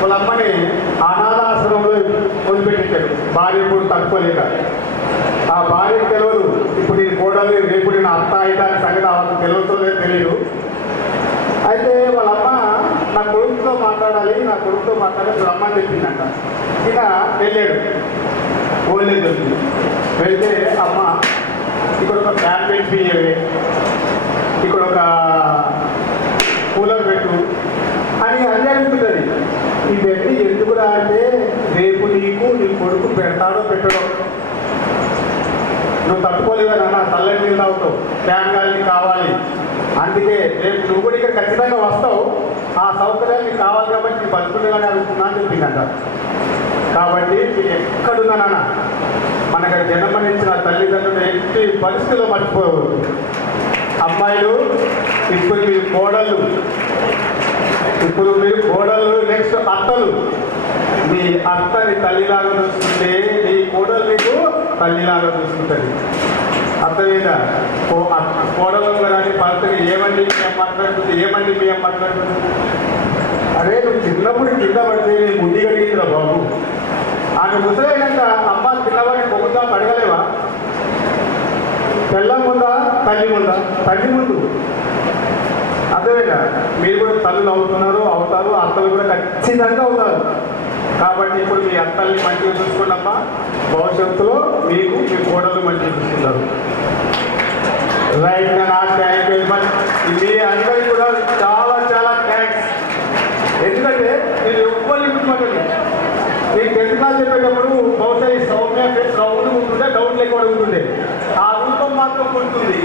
వాళ్ళ అమ్మని అనాథాశ్రమంలో వదిలిపెట్టించాడు. భార్య ఇప్పుడు తట్టుకోలేక. ఆ భార్యకు తెలియదు ఇప్పుడు నేను కోడలు, రేపు నేను అత్త అయితే అనే సంగతి అవన్నీ తెలుస్తుందో తెలియదు. అయితే వాళ్ళ అమ్మ నా కొడుకుతో మాట్లాడాలి, నా కొడుకుతో మాట్లాడాలి రమ్మని చెప్పిందంట. ఇక వెళ్ళాడు, ఓల్డేజ్ వచ్చింది. వెళ్తే అమ్మ ఇక్కడ ఒక ఫ్యాన్ పెట్టి, ఇక్కడ ఒక కూలర్ పెట్టు అని అన్నీ అడుగుతుంది. ఇవన్నీ ఎందుకురా అంటే రేపు నీకు నీ కొడుకు పెడతాడో పెట్టడో, నువ్వు తట్టుకోలేదన్నా, చల్లటి నీళ్ళు తాగుతావు, ఫ్యాన్ గాలి కావాలి, అందుకే రేపు నువ్వు కూడా ఇక్కడ ఖచ్చితంగా వస్తావు, ఆ సౌకర్యాలు నీకు కావాలి కాబట్టి నేను బతుకునేగానే అడుగుతున్నా అని చెప్పిందంట. కాబట్టి మీరు ఎక్కడున్నానన్నా మనకు జన్మనిచ్చిన తల్లిదండ్రులు ఎట్టి పరిస్థితుల్లో మర్చిపోవద్దు. అమ్మాయిలు ఇప్పుడు మీరు కోడళ్ళు, ఇప్పుడు మీరు కోడళ్ళు, నెక్స్ట్ అత్తలు. మీ అత్తని తల్లిలాగా చూస్తుంటే మీ కోడలు మీకు తల్లిలాగా చూస్తుంటుంది. అర్థమేదా? కోడలు కానీ భర్తని ఏమండి మీ అమ్మ మాట్లాడుతుంది, ఏమండి మీ అమ్మ మాట్లాడుతుంది. అరే నువ్వు చిన్నప్పుడు కింద పడితే నీ ముడ్డి కడిగిందిరా బాబు. ఆమె ముసలైనాక అమ్మ చిన్నవాడిని పొగుద్దా అడగలేవా? పెళ్ళం ముందా, తల్లి ముందా? తల్లి ముందు. అర్థమేనా? మీరు కూడా తల్లులు అవుతున్నారు, అవుతారు, అత్తలు కూడా ఖచ్చితంగా అవుతారు. కాబట్టి ఇప్పుడు మీ అత్తల్ని మంచిగా చూసుకున్నమ్మా, భవిష్యత్తులో మీకు మీ కోడలు మంచిగా చూసుకుంటారు. రైట్. నాకు థ్యాంక్ యూ వెరీ మచ్. మీ అందరికీ కూడా చాలా చాలా థ్యాంక్స్. ఎందుకంటే మీరు ఎవ్వరు ఇవ్వమంటుంది. మీకు 10th క్లాస్ చెప్పేటప్పుడు బహుశా ఈ సౌమ్య రౌండ్ ఉంటుండే, డౌట్ లేకుండా ఉంటుండే. ఆ రూపం మాత్రం ఉంటుంది.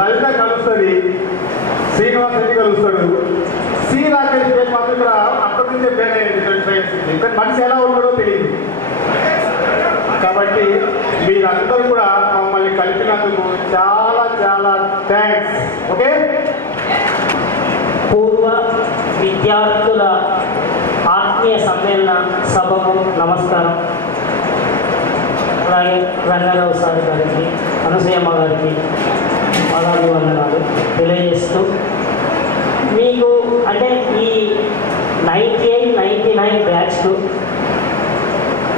లలిత కలుస్తుంది, శ్రీనివాస్ రెడ్డి కలుస్తాడు, సి రాకేష్ పేరు మాత్రం ఇక్కడ అక్కడి నుంచే వేరే ఇక్కడ మనిషి ఎలా ఉంటాడో తెలియదు. కాబట్టి మీరందరూ కూడా మమ్మల్ని కలిపినందుకు చాలా చాలా థ్యాంక్స్. ఓకే. పూర్వ విద్యార్థుల ఆత్మీయ సమ్మేళన సభకు నమస్కారం. అలాగే రంగారావు సార్ గారికి, అనసూయమ్మ గారికి అలాగే వందనాలు తెలియజేస్తూ, మీకు అంటే ఈ 98, 99 బ్యాచ్లు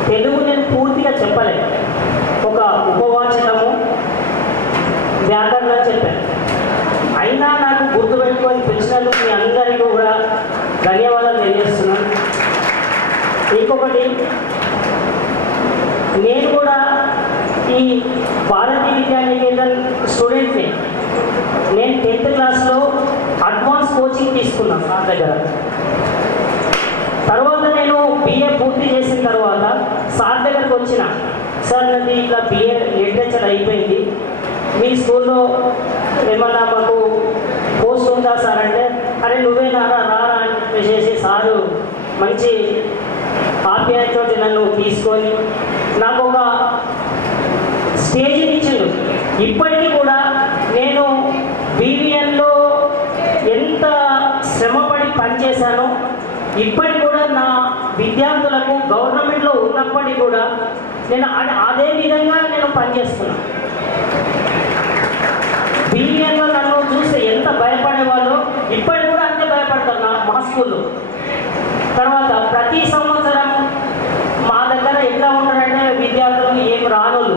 తెలుగు నేను పూర్తిగా చెప్పలేను. ఒక ఉపవాచనము, వ్యాకరణం చెప్పాను. అయినా నాకు గుర్తుపెట్టుకొని పిలిచినందుకు మీ అందరికీ కూడా ధన్యవాదాలు తెలియజేస్తున్నాను. ఇంకొకటి, నేను కూడా ఈ భారతీయ విద్యానికేతన్ స్టూడెంట్ని. నేను 10th క్లాస్లో అడ్వాన్స్ కోచింగ్ తీసుకున్నాను సార్ దగ్గర. తర్వాత నేను BA పూర్తి చేసిన తర్వాత సార్ దగ్గరకు వచ్చిన, సార్ నాది ఇట్లా BA లిటరేచర్ అయిపోయింది, మీ స్కూల్లో ఏమన్నా మాకు పోస్ట్ ఉందా సార్ అంటే, అరే నువ్వే రారా అని చెప్పేసి సారు మంచి ఆప్యాయతతో నన్ను తీసుకొని నాకు ఒక స్టేజ్ని ఇచ్చిండు. ఇప్పటికీ కూడా నేను BVNలో ఎంత శ్రమపడి పనిచేశానో, ఇప్పటికి కూడా నా విద్యార్థులకు గవర్నమెంట్లో ఉన్నప్పటికీ కూడా నేను అదే విధంగా నేను పనిచేస్తున్నాను. BVNలో నన్ను చూస్తే ఎంత భయపడేవాళ్ళో ఇప్పటికి కూడా అంతే భయపడతారు మా స్కూల్లో. తర్వాత ప్రతి సంవత్సరం మా దగ్గర ఎట్లా ఉంటారంటే విద్యార్థులు ఏం రానోళ్ళు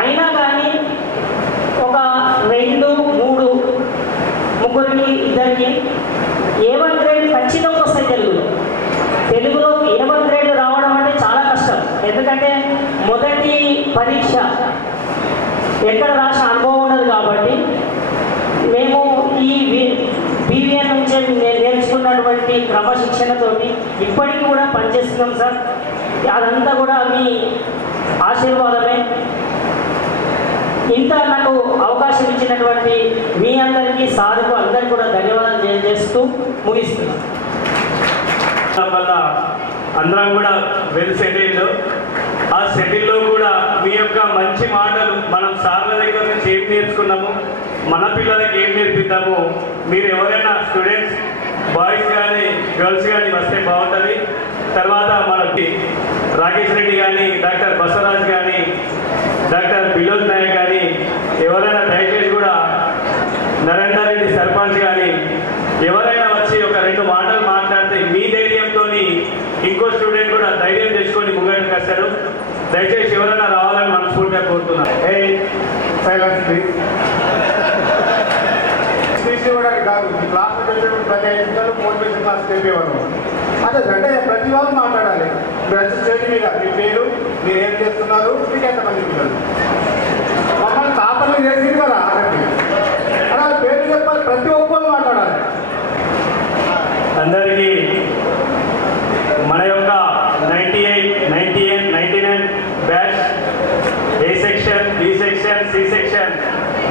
అయినా కానీ ఒక 2, 3, ముగ్గురికి, ఇద్దరికి A1 గ్రేడ్ ఖచ్చితంగా వస్తాయి. తెలుగులో A1 గ్రేడ్ రావడం అంటే చాలా కష్టం. ఎందుకంటే మొదటి పరీక్ష ఎక్కడ రాసిన అనుభవం ఉండదు. కాబట్టి మేము ఈ BVN నుంచి నేర్చుకున్న ఉన్నటువంటి క్రమశిక్షణతోటి ఇప్పటికీ కూడా పనిచేస్తున్నాం సార్. అదంతా కూడా మీ ఆశీర్వాదమే. ఇంత నాకు అవకాశం ఇచ్చినటువంటి మీ అందరికీ సార్కు అందరికీ కూడా ధన్యవాదాలు తెలియజేస్తూ ముగిస్తున్నాం. వల్ల అందరం కూడా వెల్ సెటిల్డ్. ఆ సెటిల్లో కూడా మీ యొక్క మంచి మాటలు మనం సార్ల దగ్గర నుంచి ఏం నేర్చుకున్నాము, మన పిల్లలకి ఏం నేర్పిద్దాము, మీరు ఎవరైనా స్టూడెంట్స్ బాయ్స్ కానీ గర్ల్స్ కానీ వస్తే బాగుంటుంది. తర్వాత మనకి రాకేష్ రెడ్డి కానీ, డాక్టర్ బసవరాజ్ కానీ, డాక్టర్ బిలోజ్ నాయక్ కానీ ఎవరైనా దయచేసి కూడా నరేందర్ రెడ్డి సర్పంచ్ కానీ ఎవరైనా వచ్చి ఒక 2 మాటలు మాట్లాడితే మీ ధైర్యంతో ఇంకో స్టూడెంట్ కూడా ధైర్యం తెచ్చుకొని ముంగడికి వస్తారు. దయచేసి ఎవరైనా రావాలని మనస్ఫూర్తిగా కోరుతున్నాను. Silence please. స్పీచ్ ఇవ్వడానికి కాదు, ఈ క్లాస్లో చెప్పేప్పుడు ప్రతి 5 నిమిషాలు మోటివేషన్ క్లాస్ చెప్పేవారు. అదే అంటే ప్రతి వాళ్ళు మాట్లాడాలి. మీరు వచ్చి స్టేజ్ మీద మీ పేరు, మీరు ఏం చేస్తున్నారు, మీకు ఎంతమంది పిల్లలు, మమ్మల్ని తాపర్లు చేసింది కదా అలా పేరు చెప్పాలి. ప్రతి ఒక్కరు మాట్లాడాలి. అందరికీ మన యొక్క 98, 98, 99 batch a section, b section, c section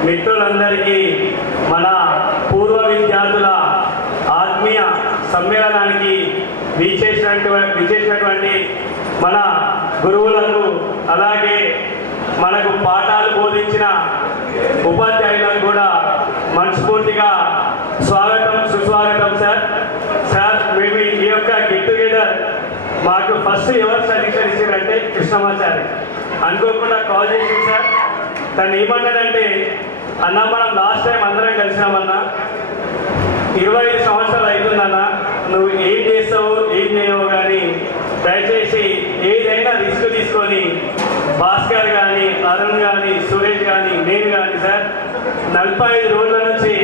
మిత్రులందరికీ మన పూర్వ విద్యార్థుల ఆత్మీయ సమ్మేళనానికి విచ్చేసినటువంటి మన గురువులకు, అలాగే మనకు పాఠాలు బోధించిన ఉపాధ్యాయులకు కూడా మనస్ఫూర్తిగా స్వాగతం, సుస్వాగతం సార్. సార్ మేము ఈ యొక్క గెట్ టుగెదర్ మాకు ఫస్ట్ ఎవరు సజెషన్ ఇచ్చారంటే కృష్ణమాచారి. అనుకోకుండా కాల్ చేసింది సార్. తను ఏమన్నాడంటే, అన్న మనం లాస్ట్ టైం అందరం కలిసినామన్నా, 25 సంవత్సరాలు అవుతుందన్నా, నువ్వు ఏం చేస్తావు ఏం చేయవు కానీ దయచేసి ఏదైనా రిస్క్ తీసుకొని భాస్కర్ కానీ, అరుణ్ కానీ, సురేష్ కానీ, నేను కానీ సార్ 45 రోజుల నుంచి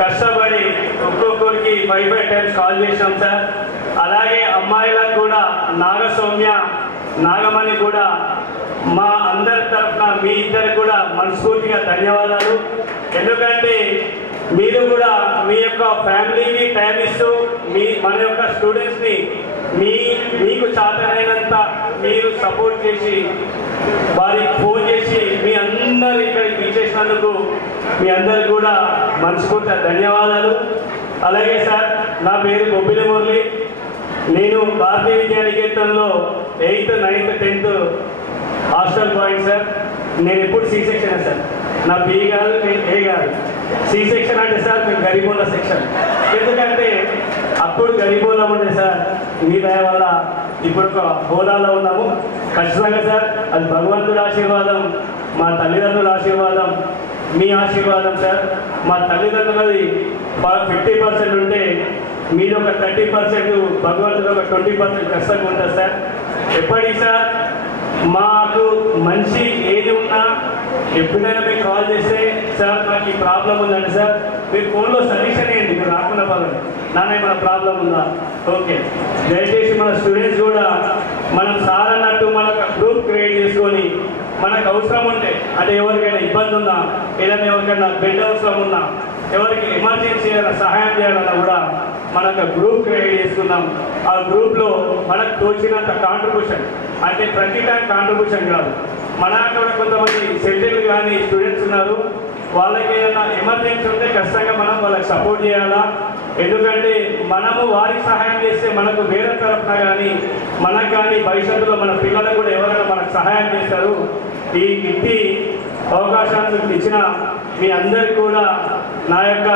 కష్టపడి ఒక్కొక్కరికి 5 టైమ్స్ కాల్ చేసాం సార్. అలాగే అమ్మాయిలకు కూడా నాగసౌమ్య, నాగమణి కూడా మా అందరి తరఫున మీ ఇద్దరికి కూడా మనస్ఫూర్తిగా ధన్యవాదాలు. ఎందుకంటే మీరు కూడా మీ యొక్క ఫ్యామిలీకి టైం ఇస్తూ మన యొక్క స్టూడెంట్స్ని మీకు చేతనైనంత మీరు సపోర్ట్ చేసి వారికి ఫోన్ చేసి మీ అందరు ఇక్కడికి పిలిచేసినందుకు మీ అందరికి కూడా మనస్ఫూర్తిగా ధన్యవాదాలు. అలాగే సార్, నా పేరు బొబ్బిలి మురళి. నేను భారతీయ విద్యానికేతన్లో 8th, 9th, 10th hostel point sir. నేను ఎప్పుడు సి సెక్షన్ సార్, నా బి కాదు, నేను ఏ కాదు. సి సెక్షన్ అంటే సార్ మేము గరీబోళ్ళ సెక్షన్. ఎందుకంటే అప్పుడు గరీబోళ్ళ ఉండే సార్, మీ దయ వల్ల ఇప్పుడు ఒక హోదాలో ఉన్నాము. ఖచ్చితంగా సార్ అది భగవంతుడి ఆశీర్వాదం, మా తల్లిదండ్రుల ఆశీర్వాదం, మీ ఆశీర్వాదం సార్. మా తల్లిదండ్రులది 50% ఉంటే మీరు ఒక 30%, భగవంతుడు ఒక 20% కష్టంగా ఉంటుంది సార్. ఎప్పటికీ సార్ మాకు మంచి ఏది ఉన్నా ఎప్పుడైనా మీకు కాల్ చేస్తే, సార్ నాకు ఈ ప్రాబ్లం ఉందండి సార్, మీరు ఫోన్లో సజెషన్ ఇవ్వండి. మీరు రాకుండా పదండి, నాన్న ఏమైనా ప్రాబ్లం ఉందా, ఓకే. దయచేసి మన స్టూడెంట్స్ కూడా మనం సార్ అన్నట్టు మనకు గ్రూప్ క్రియేట్ చేసుకొని మనకు అవసరం ఉంటే, అంటే ఎవరికైనా ఇబ్బంది ఉన్నా, ఏదైనా ఎవరికైనా బెడ్ అవసరం ఉన్నా, ఎవరికి ఎమర్జెన్సీ ఏదైనా సహాయం చేయాలన్నా కూడా మనకు గ్రూప్ క్రియేట్ చేసుకున్నాం. ఆ గ్రూప్లో మనకు తోచినంత కాంట్రిబ్యూషన్, అంటే ప్రతి టైం కాంట్రిబ్యూషన్ కాదు, మన కూడా కొంతమంది సెటిల్ కానీ స్టూడెంట్స్ ఉన్నారు, వాళ్ళకి ఏదైనా ఎమర్జెన్సీ ఉంటే ఖచ్చితంగా మనం వాళ్ళకి సపోర్ట్ చేయాలా. ఎందుకంటే మనము వారికి సహాయం చేస్తే మనకు వేరే తరఫున కానీ మనకు కానీ భవిష్యత్తులో మన పిల్లలకు కూడా ఎవరైనా మనకు సహాయం చేస్తారు. ఈ ఇంటి అవకాశాన్ని ఇచ్చిన మీ అందరికీ కూడా నా యొక్క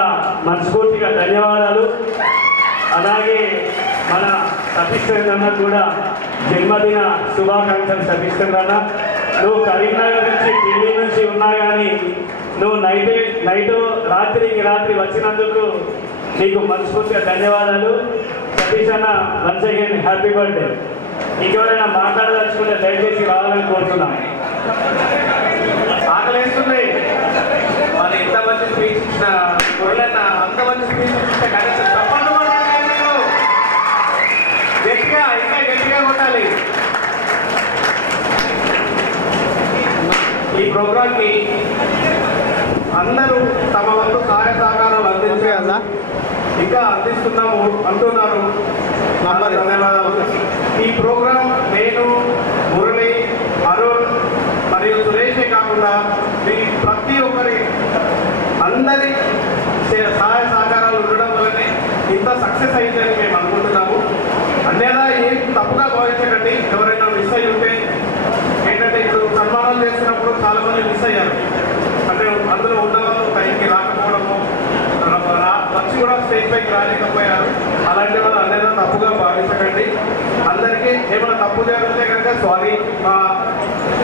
మనస్ఫూర్తిగా ధన్యవాదాలు. అలాగే మన సతీష్ చంద్రన్న కూడా జన్మదిన శుభాకాంక్షలు. సతీష్ చంద్రన్న, నువ్వు కరీంనగర్ నుంచి, ఢిల్లీ నుంచి ఉన్నా కానీ నువ్వు నైట్ రాత్రికి రాత్రి వచ్చినందుకు నీకు మనస్ఫూర్తిగా ధన్యవాదాలు. సతీష్ అన్న, వన్స్ అగైన్ హ్యాపీ బర్త్డే. ఇంకెవరైనా మాట్లాడదలుచుకుంటే దయచేసి రావాలని కోరుతున్నాను. ఆకలేస్తుంది. మరి ఎంత మంచి స్పీచ్ ఇచ్చిన కొడలన్న, అంత మంచి స్పీచ్ ఇస్తే కనీసం తప్పకుండా గట్టిగా, ఇంకా గట్టిగా కొట్టాలి. ఈ ప్రోగ్రాంకి అందరూ తమ వంతు సహాయ సహకారాలు అందించాలి. ఇంకా అందిస్తున్నాము అంటున్నారు. ధన్యవాదాలు. ఈ ప్రోగ్రాం నేను, మురళి, అరుణ్ మరియు సురేషే కాకుండా మీ ప్రతి ఒక్కరి అందరి సహాయ సహకారాలు ఉండడం వల్లనే ఇంత సక్సెస్ అయిందని మేము అనుకుంటున్నాము. అన్నేదా ఏం తప్పుగా భావించకండి. ఎవరైనా మిస్ అయ్యి ఉంటే ఏంటంటే ఇప్పుడు సన్మానాలు చేస్తున్నప్పుడు చాలా మంది మిస్ అయ్యారు. అంటే అందులో ఉన్నవాళ్ళు టైంకి రాకపోవడము, వచ్చి కూడా స్టేజ్ పైకి రాలేకపోయారు. అలాంటి వాళ్ళు అన్నేదా తప్పుగా భావించకండి. అందరికీ ఏమైనా తప్పు జరిగితే కనుక సారీ,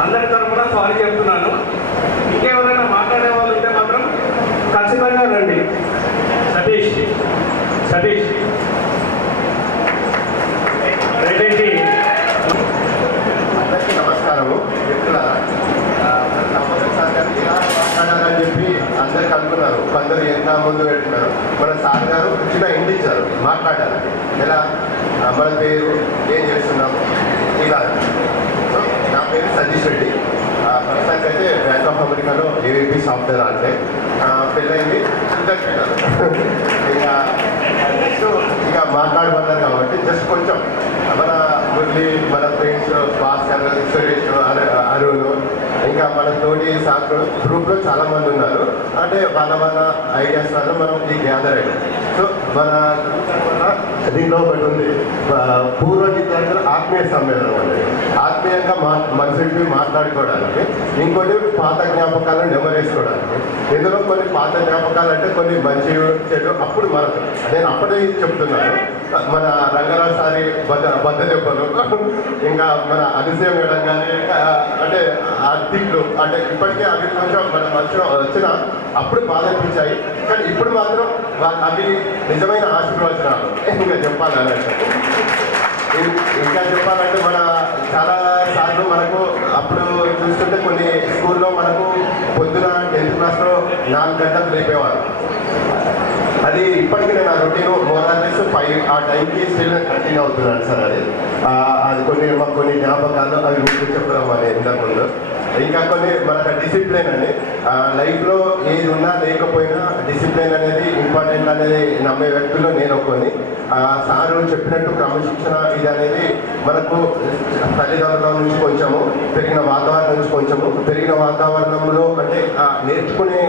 అందరి తరఫున సారీ చెప్తున్నాను. ఇంకెవరైనా మాట్లాడే వాళ్ళు ఉంటే మాత్రం ఖచ్చితంగా రండి. సతీష్ అందరికీ నమస్కారము. సార్ గారు ఇలా మాట్లాడాలని చెప్పి అందరికి అనుకున్నారు. కొందరు ఎంత ముందు పెట్టున్నారు. మన సార్ గారు చిన్న ఇంటి ఇచ్చారు మాట్లాడాలని. ఎలా మన పేరు, ఏం చేస్తున్నాము ఇలా. నా పేరు సతీష్ రెడ్డి. ప్రస్తుతానికి అయితే బ్యాంక్ ఆఫ్ అమెరికాలో ఏవీపీ సాఫ్ట్వేర్ అంటే పెళ్ళైంది. ఇక మాట్లాడమన్నారు కాబట్టి జస్ట్ కొంచెం మన మురళి, మన ఫ్రెండ్స్ భాస్కర్, సురేష్, అరుణ్, ఇంకా మన తోటి సార్ గ్రూప్లో చాలా మంది ఉన్నారు. అంటే వాళ్ళ ఐడియాస్ వల్ల మనం ఈ గ్యాదర్ అయ్యాం. సో మన దీంట్లో ఒకటి ఉంది, పూర్వ విద్యార్థుల ఆత్మీయ సమ్మేళనం అనేది. ఆత్మీయంగా మనసుకి మాట్లాడుకోవడానికి, ఇంకోటి పాత జ్ఞాపకాలను నెమరేసుకోవడానికి. ఇందులో కొన్ని పాత జ్ఞాపకాలు అంటే కొన్ని మంచి చెడు అప్పుడు మనకు నేను అప్పుడే చెప్తున్నాను. మన రంగరాజు సారి బద్ద దెబ్బలు, ఇంకా మన అతిశయం వేయడం కానీ, అంటే ఆ తిట్లు, అంటే ఇప్పటికే అవి కొంచెం మన మనుషులు వచ్చిన అప్పుడు బాధ అనిపించాయి. కానీ ఇప్పుడు మాత్రం అవి నిజమైన ఆశీర్వచనాలు. ఇంకా చెప్పాలంటే మన చాలా సార్లు మనకు అప్పుడు చూస్తుంటే కొన్ని స్కూల్లో మనకు పొద్దున 10th క్లాస్లో 4 గంటలకు లేపేవారు. అది ఇప్పటికీ నేను ఆ రొటీన్ మోరాలిస్ 5 ఆ టైంకి స్టిల్ కంటిన్యూ అవుతున్నాను సార్. అది కొన్ని జ్ఞాపకాలు అవి గుర్తు చెప్పడం అనేది ఇంతకుముందు. ఇంకా కొన్ని మనకు డిసిప్లిన్ అని లైఫ్లో ఏది ఉన్నా లేకపోయినా డిసిప్లిన్ అనేది ఇంపార్టెంట్ అనేది నమ్మే వ్యక్తుల్లో నేను కొన్ని. సారు చెప్పినట్టు క్రమశిక్షణ ఇది అనేది మనకు తల్లిదండ్రుల నుంచి కొంచెము, పెరిగిన వాతావరణం నుంచి కొంచెము, పెరిగిన వాతావరణంలో అంటే నేర్చుకునే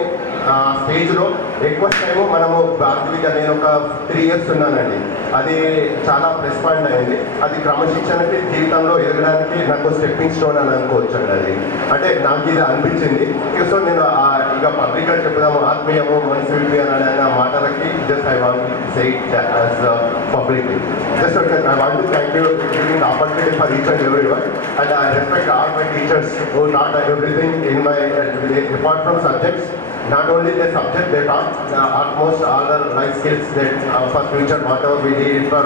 స్టేజ్లో ఎక్కువ టైము మనము ప్రాథమిక నేను ఒక 3 years ఉన్నానండి. అది చాలా ప్లస్ పాయింట్ అయింది. అది క్రమశిక్షణకి జీవితంలో ఎదగడానికి నాకు స్టెప్పింగ్ స్టోన్ అని అనుకోవచ్చు అండి. అది అంటే నాకు ఇది అనిపించింది. సో నేను ఇక పబ్లిక్గా చెప్దాము ఆత్మీయము మనసు అనే మాటలకి just I want say publicly. Just I want to thank you for giving the opportunity for each and everyone, and I respect all my teachers who taught everything in my apart from subjects. Not only the subject they taught, almost all the life skills that for future whatever we need for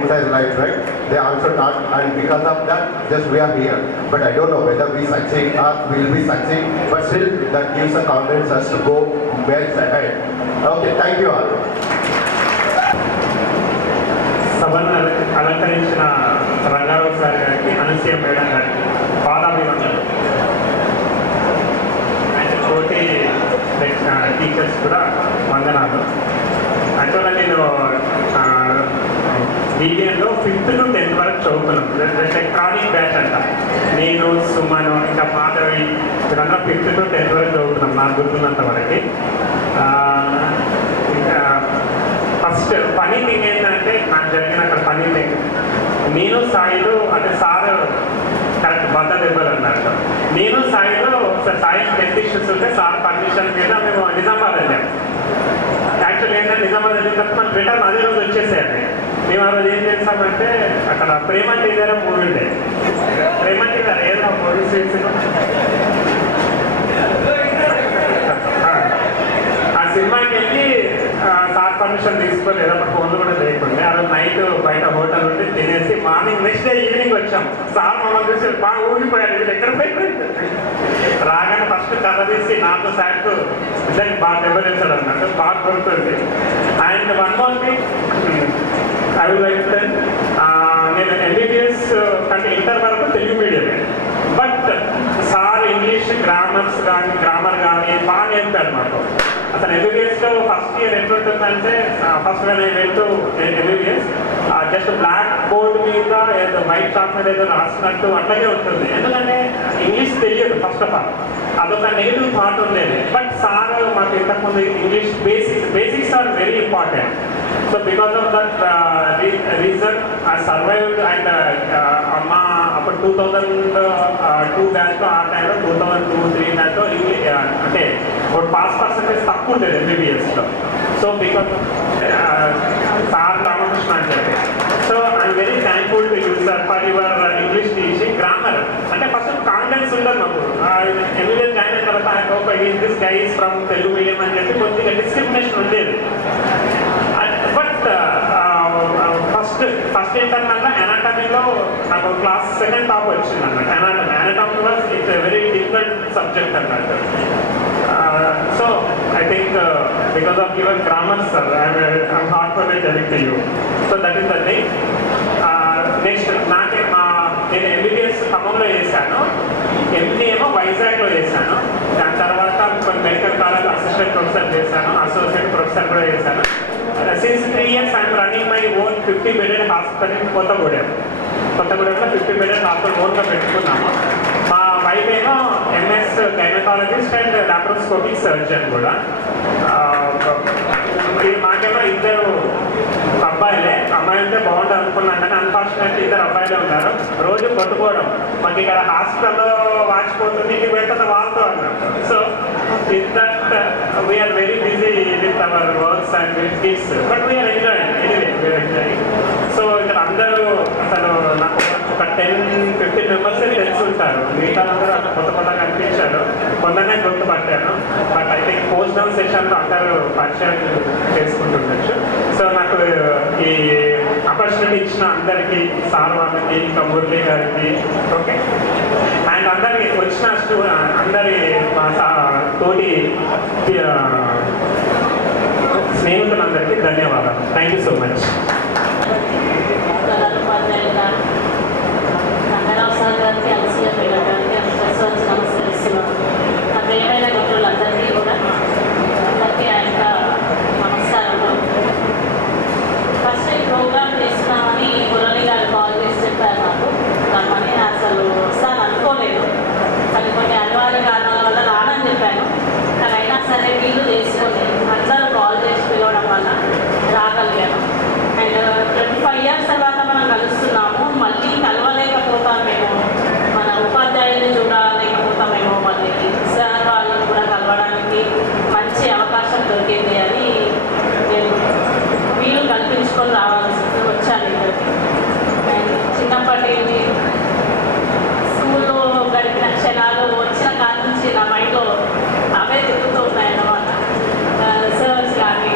entire life, right? They also taught, and because of that, just we are here. But I don't know whether we succeed or will be succeed. But still, that gives the confidence us to go well ahead. Okay, thank you all. సభను అలంకరించిన Rangarao sir గారికి, Anasuya madam గారికి పాదాభివందనలు. And తోటి teachers కూడా వందనాలు. యాక్చువల్గా నేను బీబీఎంలో 5th to 10th వరకు చదువుతున్నాను. క్రానిక్ బ్యాచ్ అంట. నేను, సుమను, ఇంకా మాధవి వీళ్ళందరూ 5th to 10th వరకు చదువుతున్నాం నాకు గుర్తున్నంత వరకు. ఇంకా ఫస్ట్ పని థింగ్ ఏంటంటే నాకు జరిగిన అక్కడ పని థింగ్, నేను సాయిలు అంటే సార్ కరెక్ట్ బద్ద దెబ్బలు అన్నట్టు. నేను సాయిలో సాయి హెల్త్ ఇష్యూస్ ఉంటే సార్ పర్మిషన్ మీద మేము నిజామాబాద్ వెళ్ళాము. యాక్చువల్లీ ఏంటంటే నిజామాబాద్ వెళ్ళిన తర్వాత మనం రిటర్న్ అదే రోజు వచ్చేసేయండి. మేము ఆ రోజు ఏం చేస్తామంటే అక్కడ ప్రేమంటే ఏదైనా మూవీ ఉండే, ప్రేమంటే గారు ఏదైనా మూవీ ఆ సినిమాకి వెళ్ళి సార్ పర్మిషన్ తీసుకొని ఏదప్పుడు ఫోన్లు కూడా లేకుండా ఆ రోజు నైట్ బయట హోటల్ ఉండి తినేసి మార్నింగ్ నెక్స్ట్ డే ఈవినింగ్ వచ్చాం. సార్ మమ్మల్ని చూసి బాగా ఊగిపోయారు, వీళ్ళు ఎక్కడ పోయిపోయింది. రాగానే ఫస్ట్ కథ తీసి నాకు సార్కు ఇద్దరికి బాగా దెబ్బతించాడు అన్నట్టు బాగా దొరుకుతుంది. And one more thing I will like నేను ఎంబీబీఎస్ అంటే ఇంటర్ వరకు తెలుగు మీడియమే. బట్ సార్ ఇంగ్లీష్ గ్రామర్ కానీ బాగా నేర్పాడు మాకు. అసలు ఎంబీబీఎస్లో ఫస్ట్ ఇయర్ ఎట్లుంటుందంటే ఫస్ట్ నేను వెళ్తూ ఎంబీబీఎస్ జస్ట్ బ్లాక్ బోర్డ్ మీద ఏదో వైట్ చాక్ మీద ఏదో రాసినట్టు అట్లాగే ఉంటుంది. ఎందుకంటే ఇంగ్లీష్ తెలియదు ఫస్ట్ ఆఫ్ ఆల్, అదొక నెగిటివ్ థాట్ ఉండేది. బట్ సార్ మాకు ఇంతకుముందు English basics are very important. So because of that reason I survived. And మా అప్పుడు 2002 బ్యాచ్లో ఆ టైంలో 2002-03 బ్యాచ్లో అంటే ఒక పాస్ పర్సెంటేజ్ తక్కువ ఉండేది ఎంబీబీఎస్లో. సో బికాస్ సార్ రామకృష్ణ అని చెప్పి. So I'm very thankful to you sir for your English teaching. Grammar అంటే ఫస్ట్ కాన్ఫిడెన్స్ ఉండదు మాకు. ఎంబీబీఎస్ జాయిన్ అయిన తర్వాత this guy is from Telugu medium అని చెప్పి కొద్దిగా డిస్క్రిమినేషన్ ఉండేది. బట్ ఫస్ట్ ఇంటర్నల్ ఎనాటమీలో నాకు క్లాస్ సెకండ్ టాప్ వచ్చింది అన్నమాట. Anatomy was it's very difficult subject అన్నట్టు. So I think because of your grammar sir I'm heartfully telling to you. So that is the thing. Next నేను MBBS ఖమ్మంలో చేశాను, MB ఏమో వైజాగ్లో చేశాను. దాని తర్వాత కొన్ని మెడికల్ కాలేజ్ అసిస్టెంట్ ప్రొఫెసర్ చేశాను, అసోసియేట్ ప్రొఫెసర్ కూడా చేశాను. Since 3 years I am running my own 50-bedded hospital in కొత్తగూడెంలో 50-bedded hospital ఓన్గా పెట్టుకున్నాము. మా వైఫ్ ఏమో MS gynaecologist and laparoscopic surgeon కూడా. మాకేమో ఇద్దరు అబ్బాయిలే, అమ్మాయి ఉంటే బాగుంటుంది అనుకున్నాను కానీ అన్ఫార్చునేట్లీ ఇద్దరు అబ్బాయిలే ఉన్నారు. రోజు కొట్టుకోవడం, మాకు ఇక్కడ హాస్పిటల్లో వాచిపోతుంది, ఇంటికి వెళ్తున్న వాళ్ళతో అన్నట్టు. So in that we are very busy with our works and with kids, but we are enjoying anyway we are enjoying. So ఇక్కడ అందరూ అసలు నాకు ఒక 10-15 మెంబర్స్ తెలుసుంటారు. మిగతా అందరూ అక్కడ కొత్తగా కనిపించారు, కొందరినే గుర్తుపట్టాను. But I think post down సెషన్లో అందరూ పరిచయం చేసుకుంటుండొచ్చు. సో నాకు ఈ ఆపర్చునిటీ ఇచ్చిన అందరికీ, సార్ వాళ్ళకి, ఇంకా మురళి గారికి, ఓకే, అండ్ అందరికి వచ్చిన అందరి తోటి స్నేహితులందరికీ ధన్యవాదాలు. Thank you so much. నమస్కరిస్తున్నాను. నా ప్రియమైన మిత్రులందరికీ కూడా అందరికీ ఆయన నమస్కారం. ఫస్ట్ ఈ ప్రోగ్రామ్ చేస్తున్నామని మురళి గారు కాల్ చేసి చెప్పారు నాకు. రమ్మని అసలు వస్తాను అనుకోలేదు, కానీ కొన్ని అనివార్య కారణాల వల్ల రానని చెప్పాను. కానీ అయినా సరే వీళ్ళు చేసుకొని అందరూ కాల్ చేసి పిలవడం వల్ల రాగలిగాను. అండ్ 25 years తర్వాత మనం కలుస్తున్నాము. మళ్ళీ కలవలేకపోతామేమో, మన ఉపాధ్యాయుల్ని చూడలేకపోతామేమో, మళ్ళీ సార్ వాళ్ళని కూడా కలవడానికి మంచి అవకాశం దొరికింది అని నేను వీలు కల్పించుకొని వచ్చాను ఇక్కడికి. అండ్ చిన్నప్పటి స్కూల్లో గడిపిన క్షణాలు వచ్చిన కాడి నుంచి నా మైండ్లో అవే తిరుగుతూ ఉన్నాయన్నమాట. సర్స్ కానీ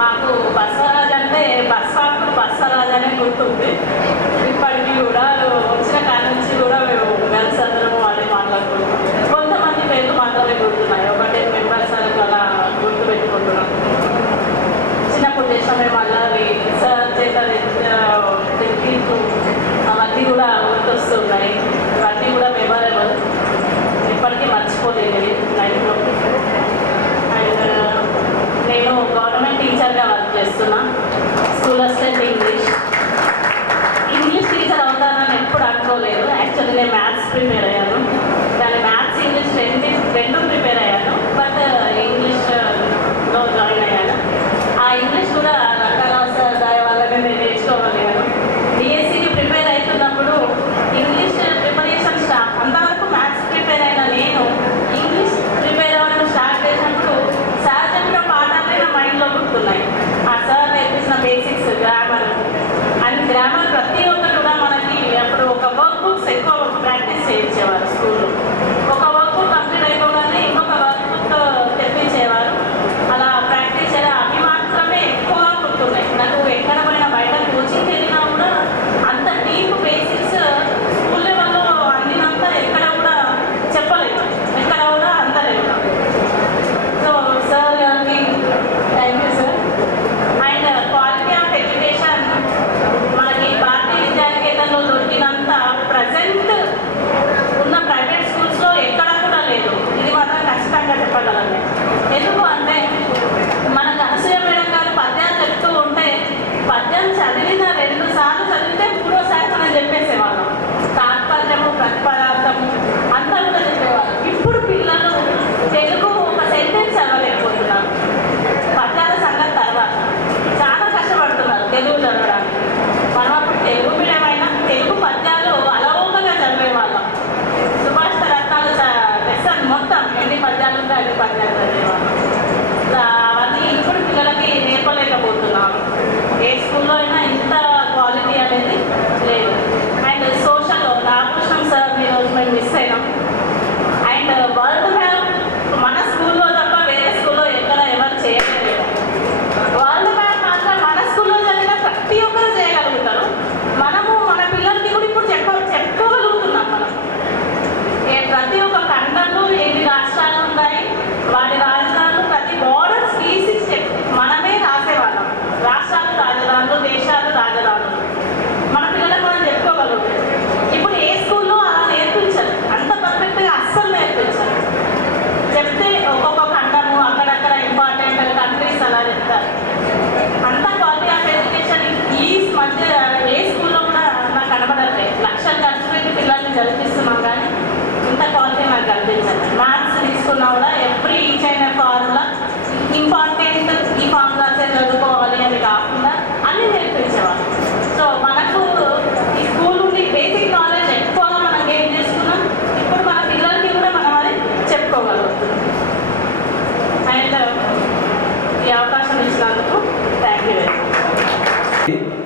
మాకు బస్వరాజ్ అంటే బస్వరాజ్ అనే గుర్తుంది ఇప్పటికీ కూడా. వచ్చిన కాడి నుంచి కూడా మేము గర్ల్స్ అందరము అదే మాట్లాడుకుంటాం. కొంతమంది పేర్లు మాత్రమే గుర్తున్నాయి, ఒక 10 మెంబర్స్ అలా గుర్తు పెట్టుకుంటున్నాం. చిన్నప్పుడు చేసిన మళ్ళీ సార్ చేత అవన్నీ కూడా గుర్తొస్తున్నాయి. ఇవన్నీ కూడా మెమరబుల్, ఇప్పటికీ మర్చిపోలేనివి లైఫ్లో. అండ్ నేను గవర్నమెంట్ టీచర్గా వర్క్ చేస్తున్నా, స్కూల్ అసిస్టెంట్ ఇంగ్లీష్ టీచర్ అవుతానని ఎప్పుడు అనుకోలేదు. యాక్చువల్లీ నేను మ్యాథ్స్ ప్రిపేర్ అయ్యాను, కానీ మ్యాథ్స్ ఇంగ్లీష్ రెండు ప్రిపేర్ అయ్యాను. బట్ ఇంగ్లీష్లో జాయిన్ అయ్యాను. ఆ ఇంగ్లీష్ కూడా రంగారావు సార్ దాని వల్లనే నేను నేర్చుకోగలిగాను. డిఎస్సికి ప్రిపేర్ అవుతున్నప్పుడు ఇంగ్లీష్ ప్రిపరేషన్ స్టార్ట్, అంతవరకు మ్యాథ్స్ ప్రిపేర్ అయిన నేను ఇంగ్లీష్ ప్రిపేర్ అవ్వడం స్టార్ట్ చేసినప్పుడు సార్ చెప్పిన పాఠాలే నా మైండ్లో గుర్తున్నాయి. ఆ సార్ నేర్పించిన బేసిక్స్, గ్రామర్ అండ్ గ్రామర్ ప్రతి ఒక్కరు కూడా మనకి అప్పుడు ఒక వర్క్ బుక్స్ ఎక్కువ ప్రాక్టీస్ చేయొచ్చు.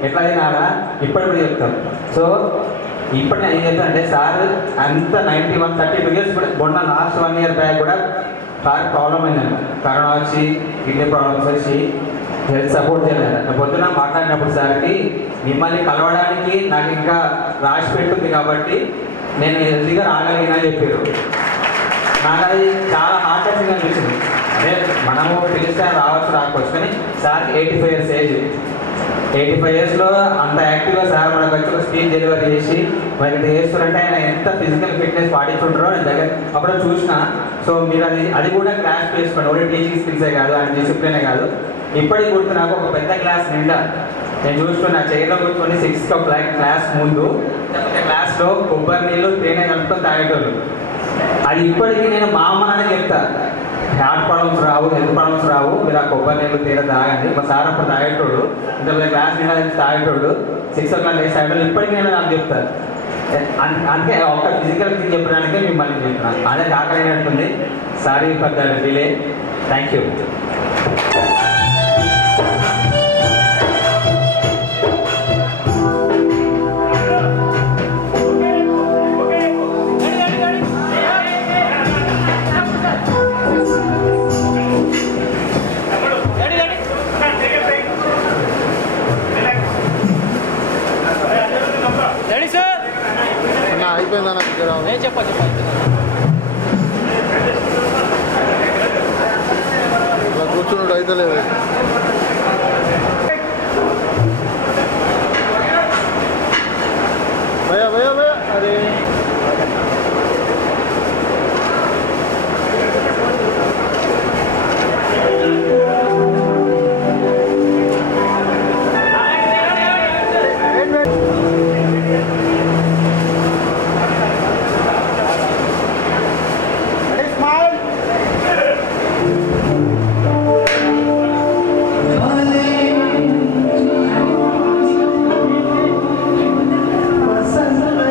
ఎట్లా తినాలా ఇప్పటి కూడా చెప్తాం. సో ఇప్పుడు నేను ఏం చెప్తాను అంటే సార్ అంత 32 ఇయర్స్ కూడా మొన్న లాస్ట్ 1 year బ్యాక్ కూడా సార్ ప్రాబ్లం అయిందండి. కరోనా వచ్చి కిడ్నీ ప్రాబ్లమ్స్ వచ్చి హెల్త్ సపోర్ట్ చేయలేదు. పొద్దున మాట్లాడినప్పుడు సార్కి మిమ్మల్ని కలవడానికి నాకు ఇంకా రాసి పెట్టుంది కాబట్టి నేను హెల్తీగా రాగలిగినా చెప్పారు. నాకు అది చాలా హార్ట్ టచింగ్ అనిపించింది. అదే మనము పిలిస్తే రావచ్చు రాకపోవచ్చు, కానీ సార్ 85 years ఏజ్. 85 yearsలో అంత యాక్టివ్గా సార్ మనకు వచ్చి ఒక స్పీచ్ డెలివరీ చేసి మనకి చేస్తారంటే ఆయన ఎంత ఫిజికల్ ఫిట్నెస్ పాటించుంటారో నేను దగ్గర అప్పుడు చూసిన. సో మీరు అది కూడా క్లాస్ చేసుకోండి. ఓన్లీ టీచింగ్ స్కిల్సే కాదు, ఆయన డిసిప్లినే కాదు. ఇప్పటికి గుర్తు నాకు ఒక పెద్ద క్లాస్ నిండా నేను చూసుకున్నా చైర్లో కూర్చొని 6 o'clock క్లాస్ ముందు క్లాస్లో కొబ్బరి నీళ్ళు తేనె కలుపుకొని తాగేటోళ్ళు. అది ఇప్పటికీ నేను మా అమ్మ నాన్న చెప్తా, హార్ట్ ప్రాబ్లమ్స్ రావు, హెల్త్ ప్రాబ్లమ్స్ రావు, మీరు ఆ కొబ్బరి నీళ్ళు తేనె తాగండి. మా సార్ అప్పుడు తాగేటోడు, ఇంత పెద్ద క్లాస్ నిండా తాగేటోడు, 6 o'clock లేచి తాగేటోడు. ఇప్పటికీ నేను నాకు చెప్తాను. అందుకే ఒక ఫిజికల్ థింగ్ చెప్పడానికే మిమ్మల్ని చెప్తున్నాను. అదే కాకలేనట్టుంది. Sorry for the delay. Thank you. అయిపోయిందన్న చెప్పండి కూర్చున్నాడు అయితే లేదు. భయ్యా భయ్యా భయ్యా అరే Sandra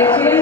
ఎక్స్పీరియన్స్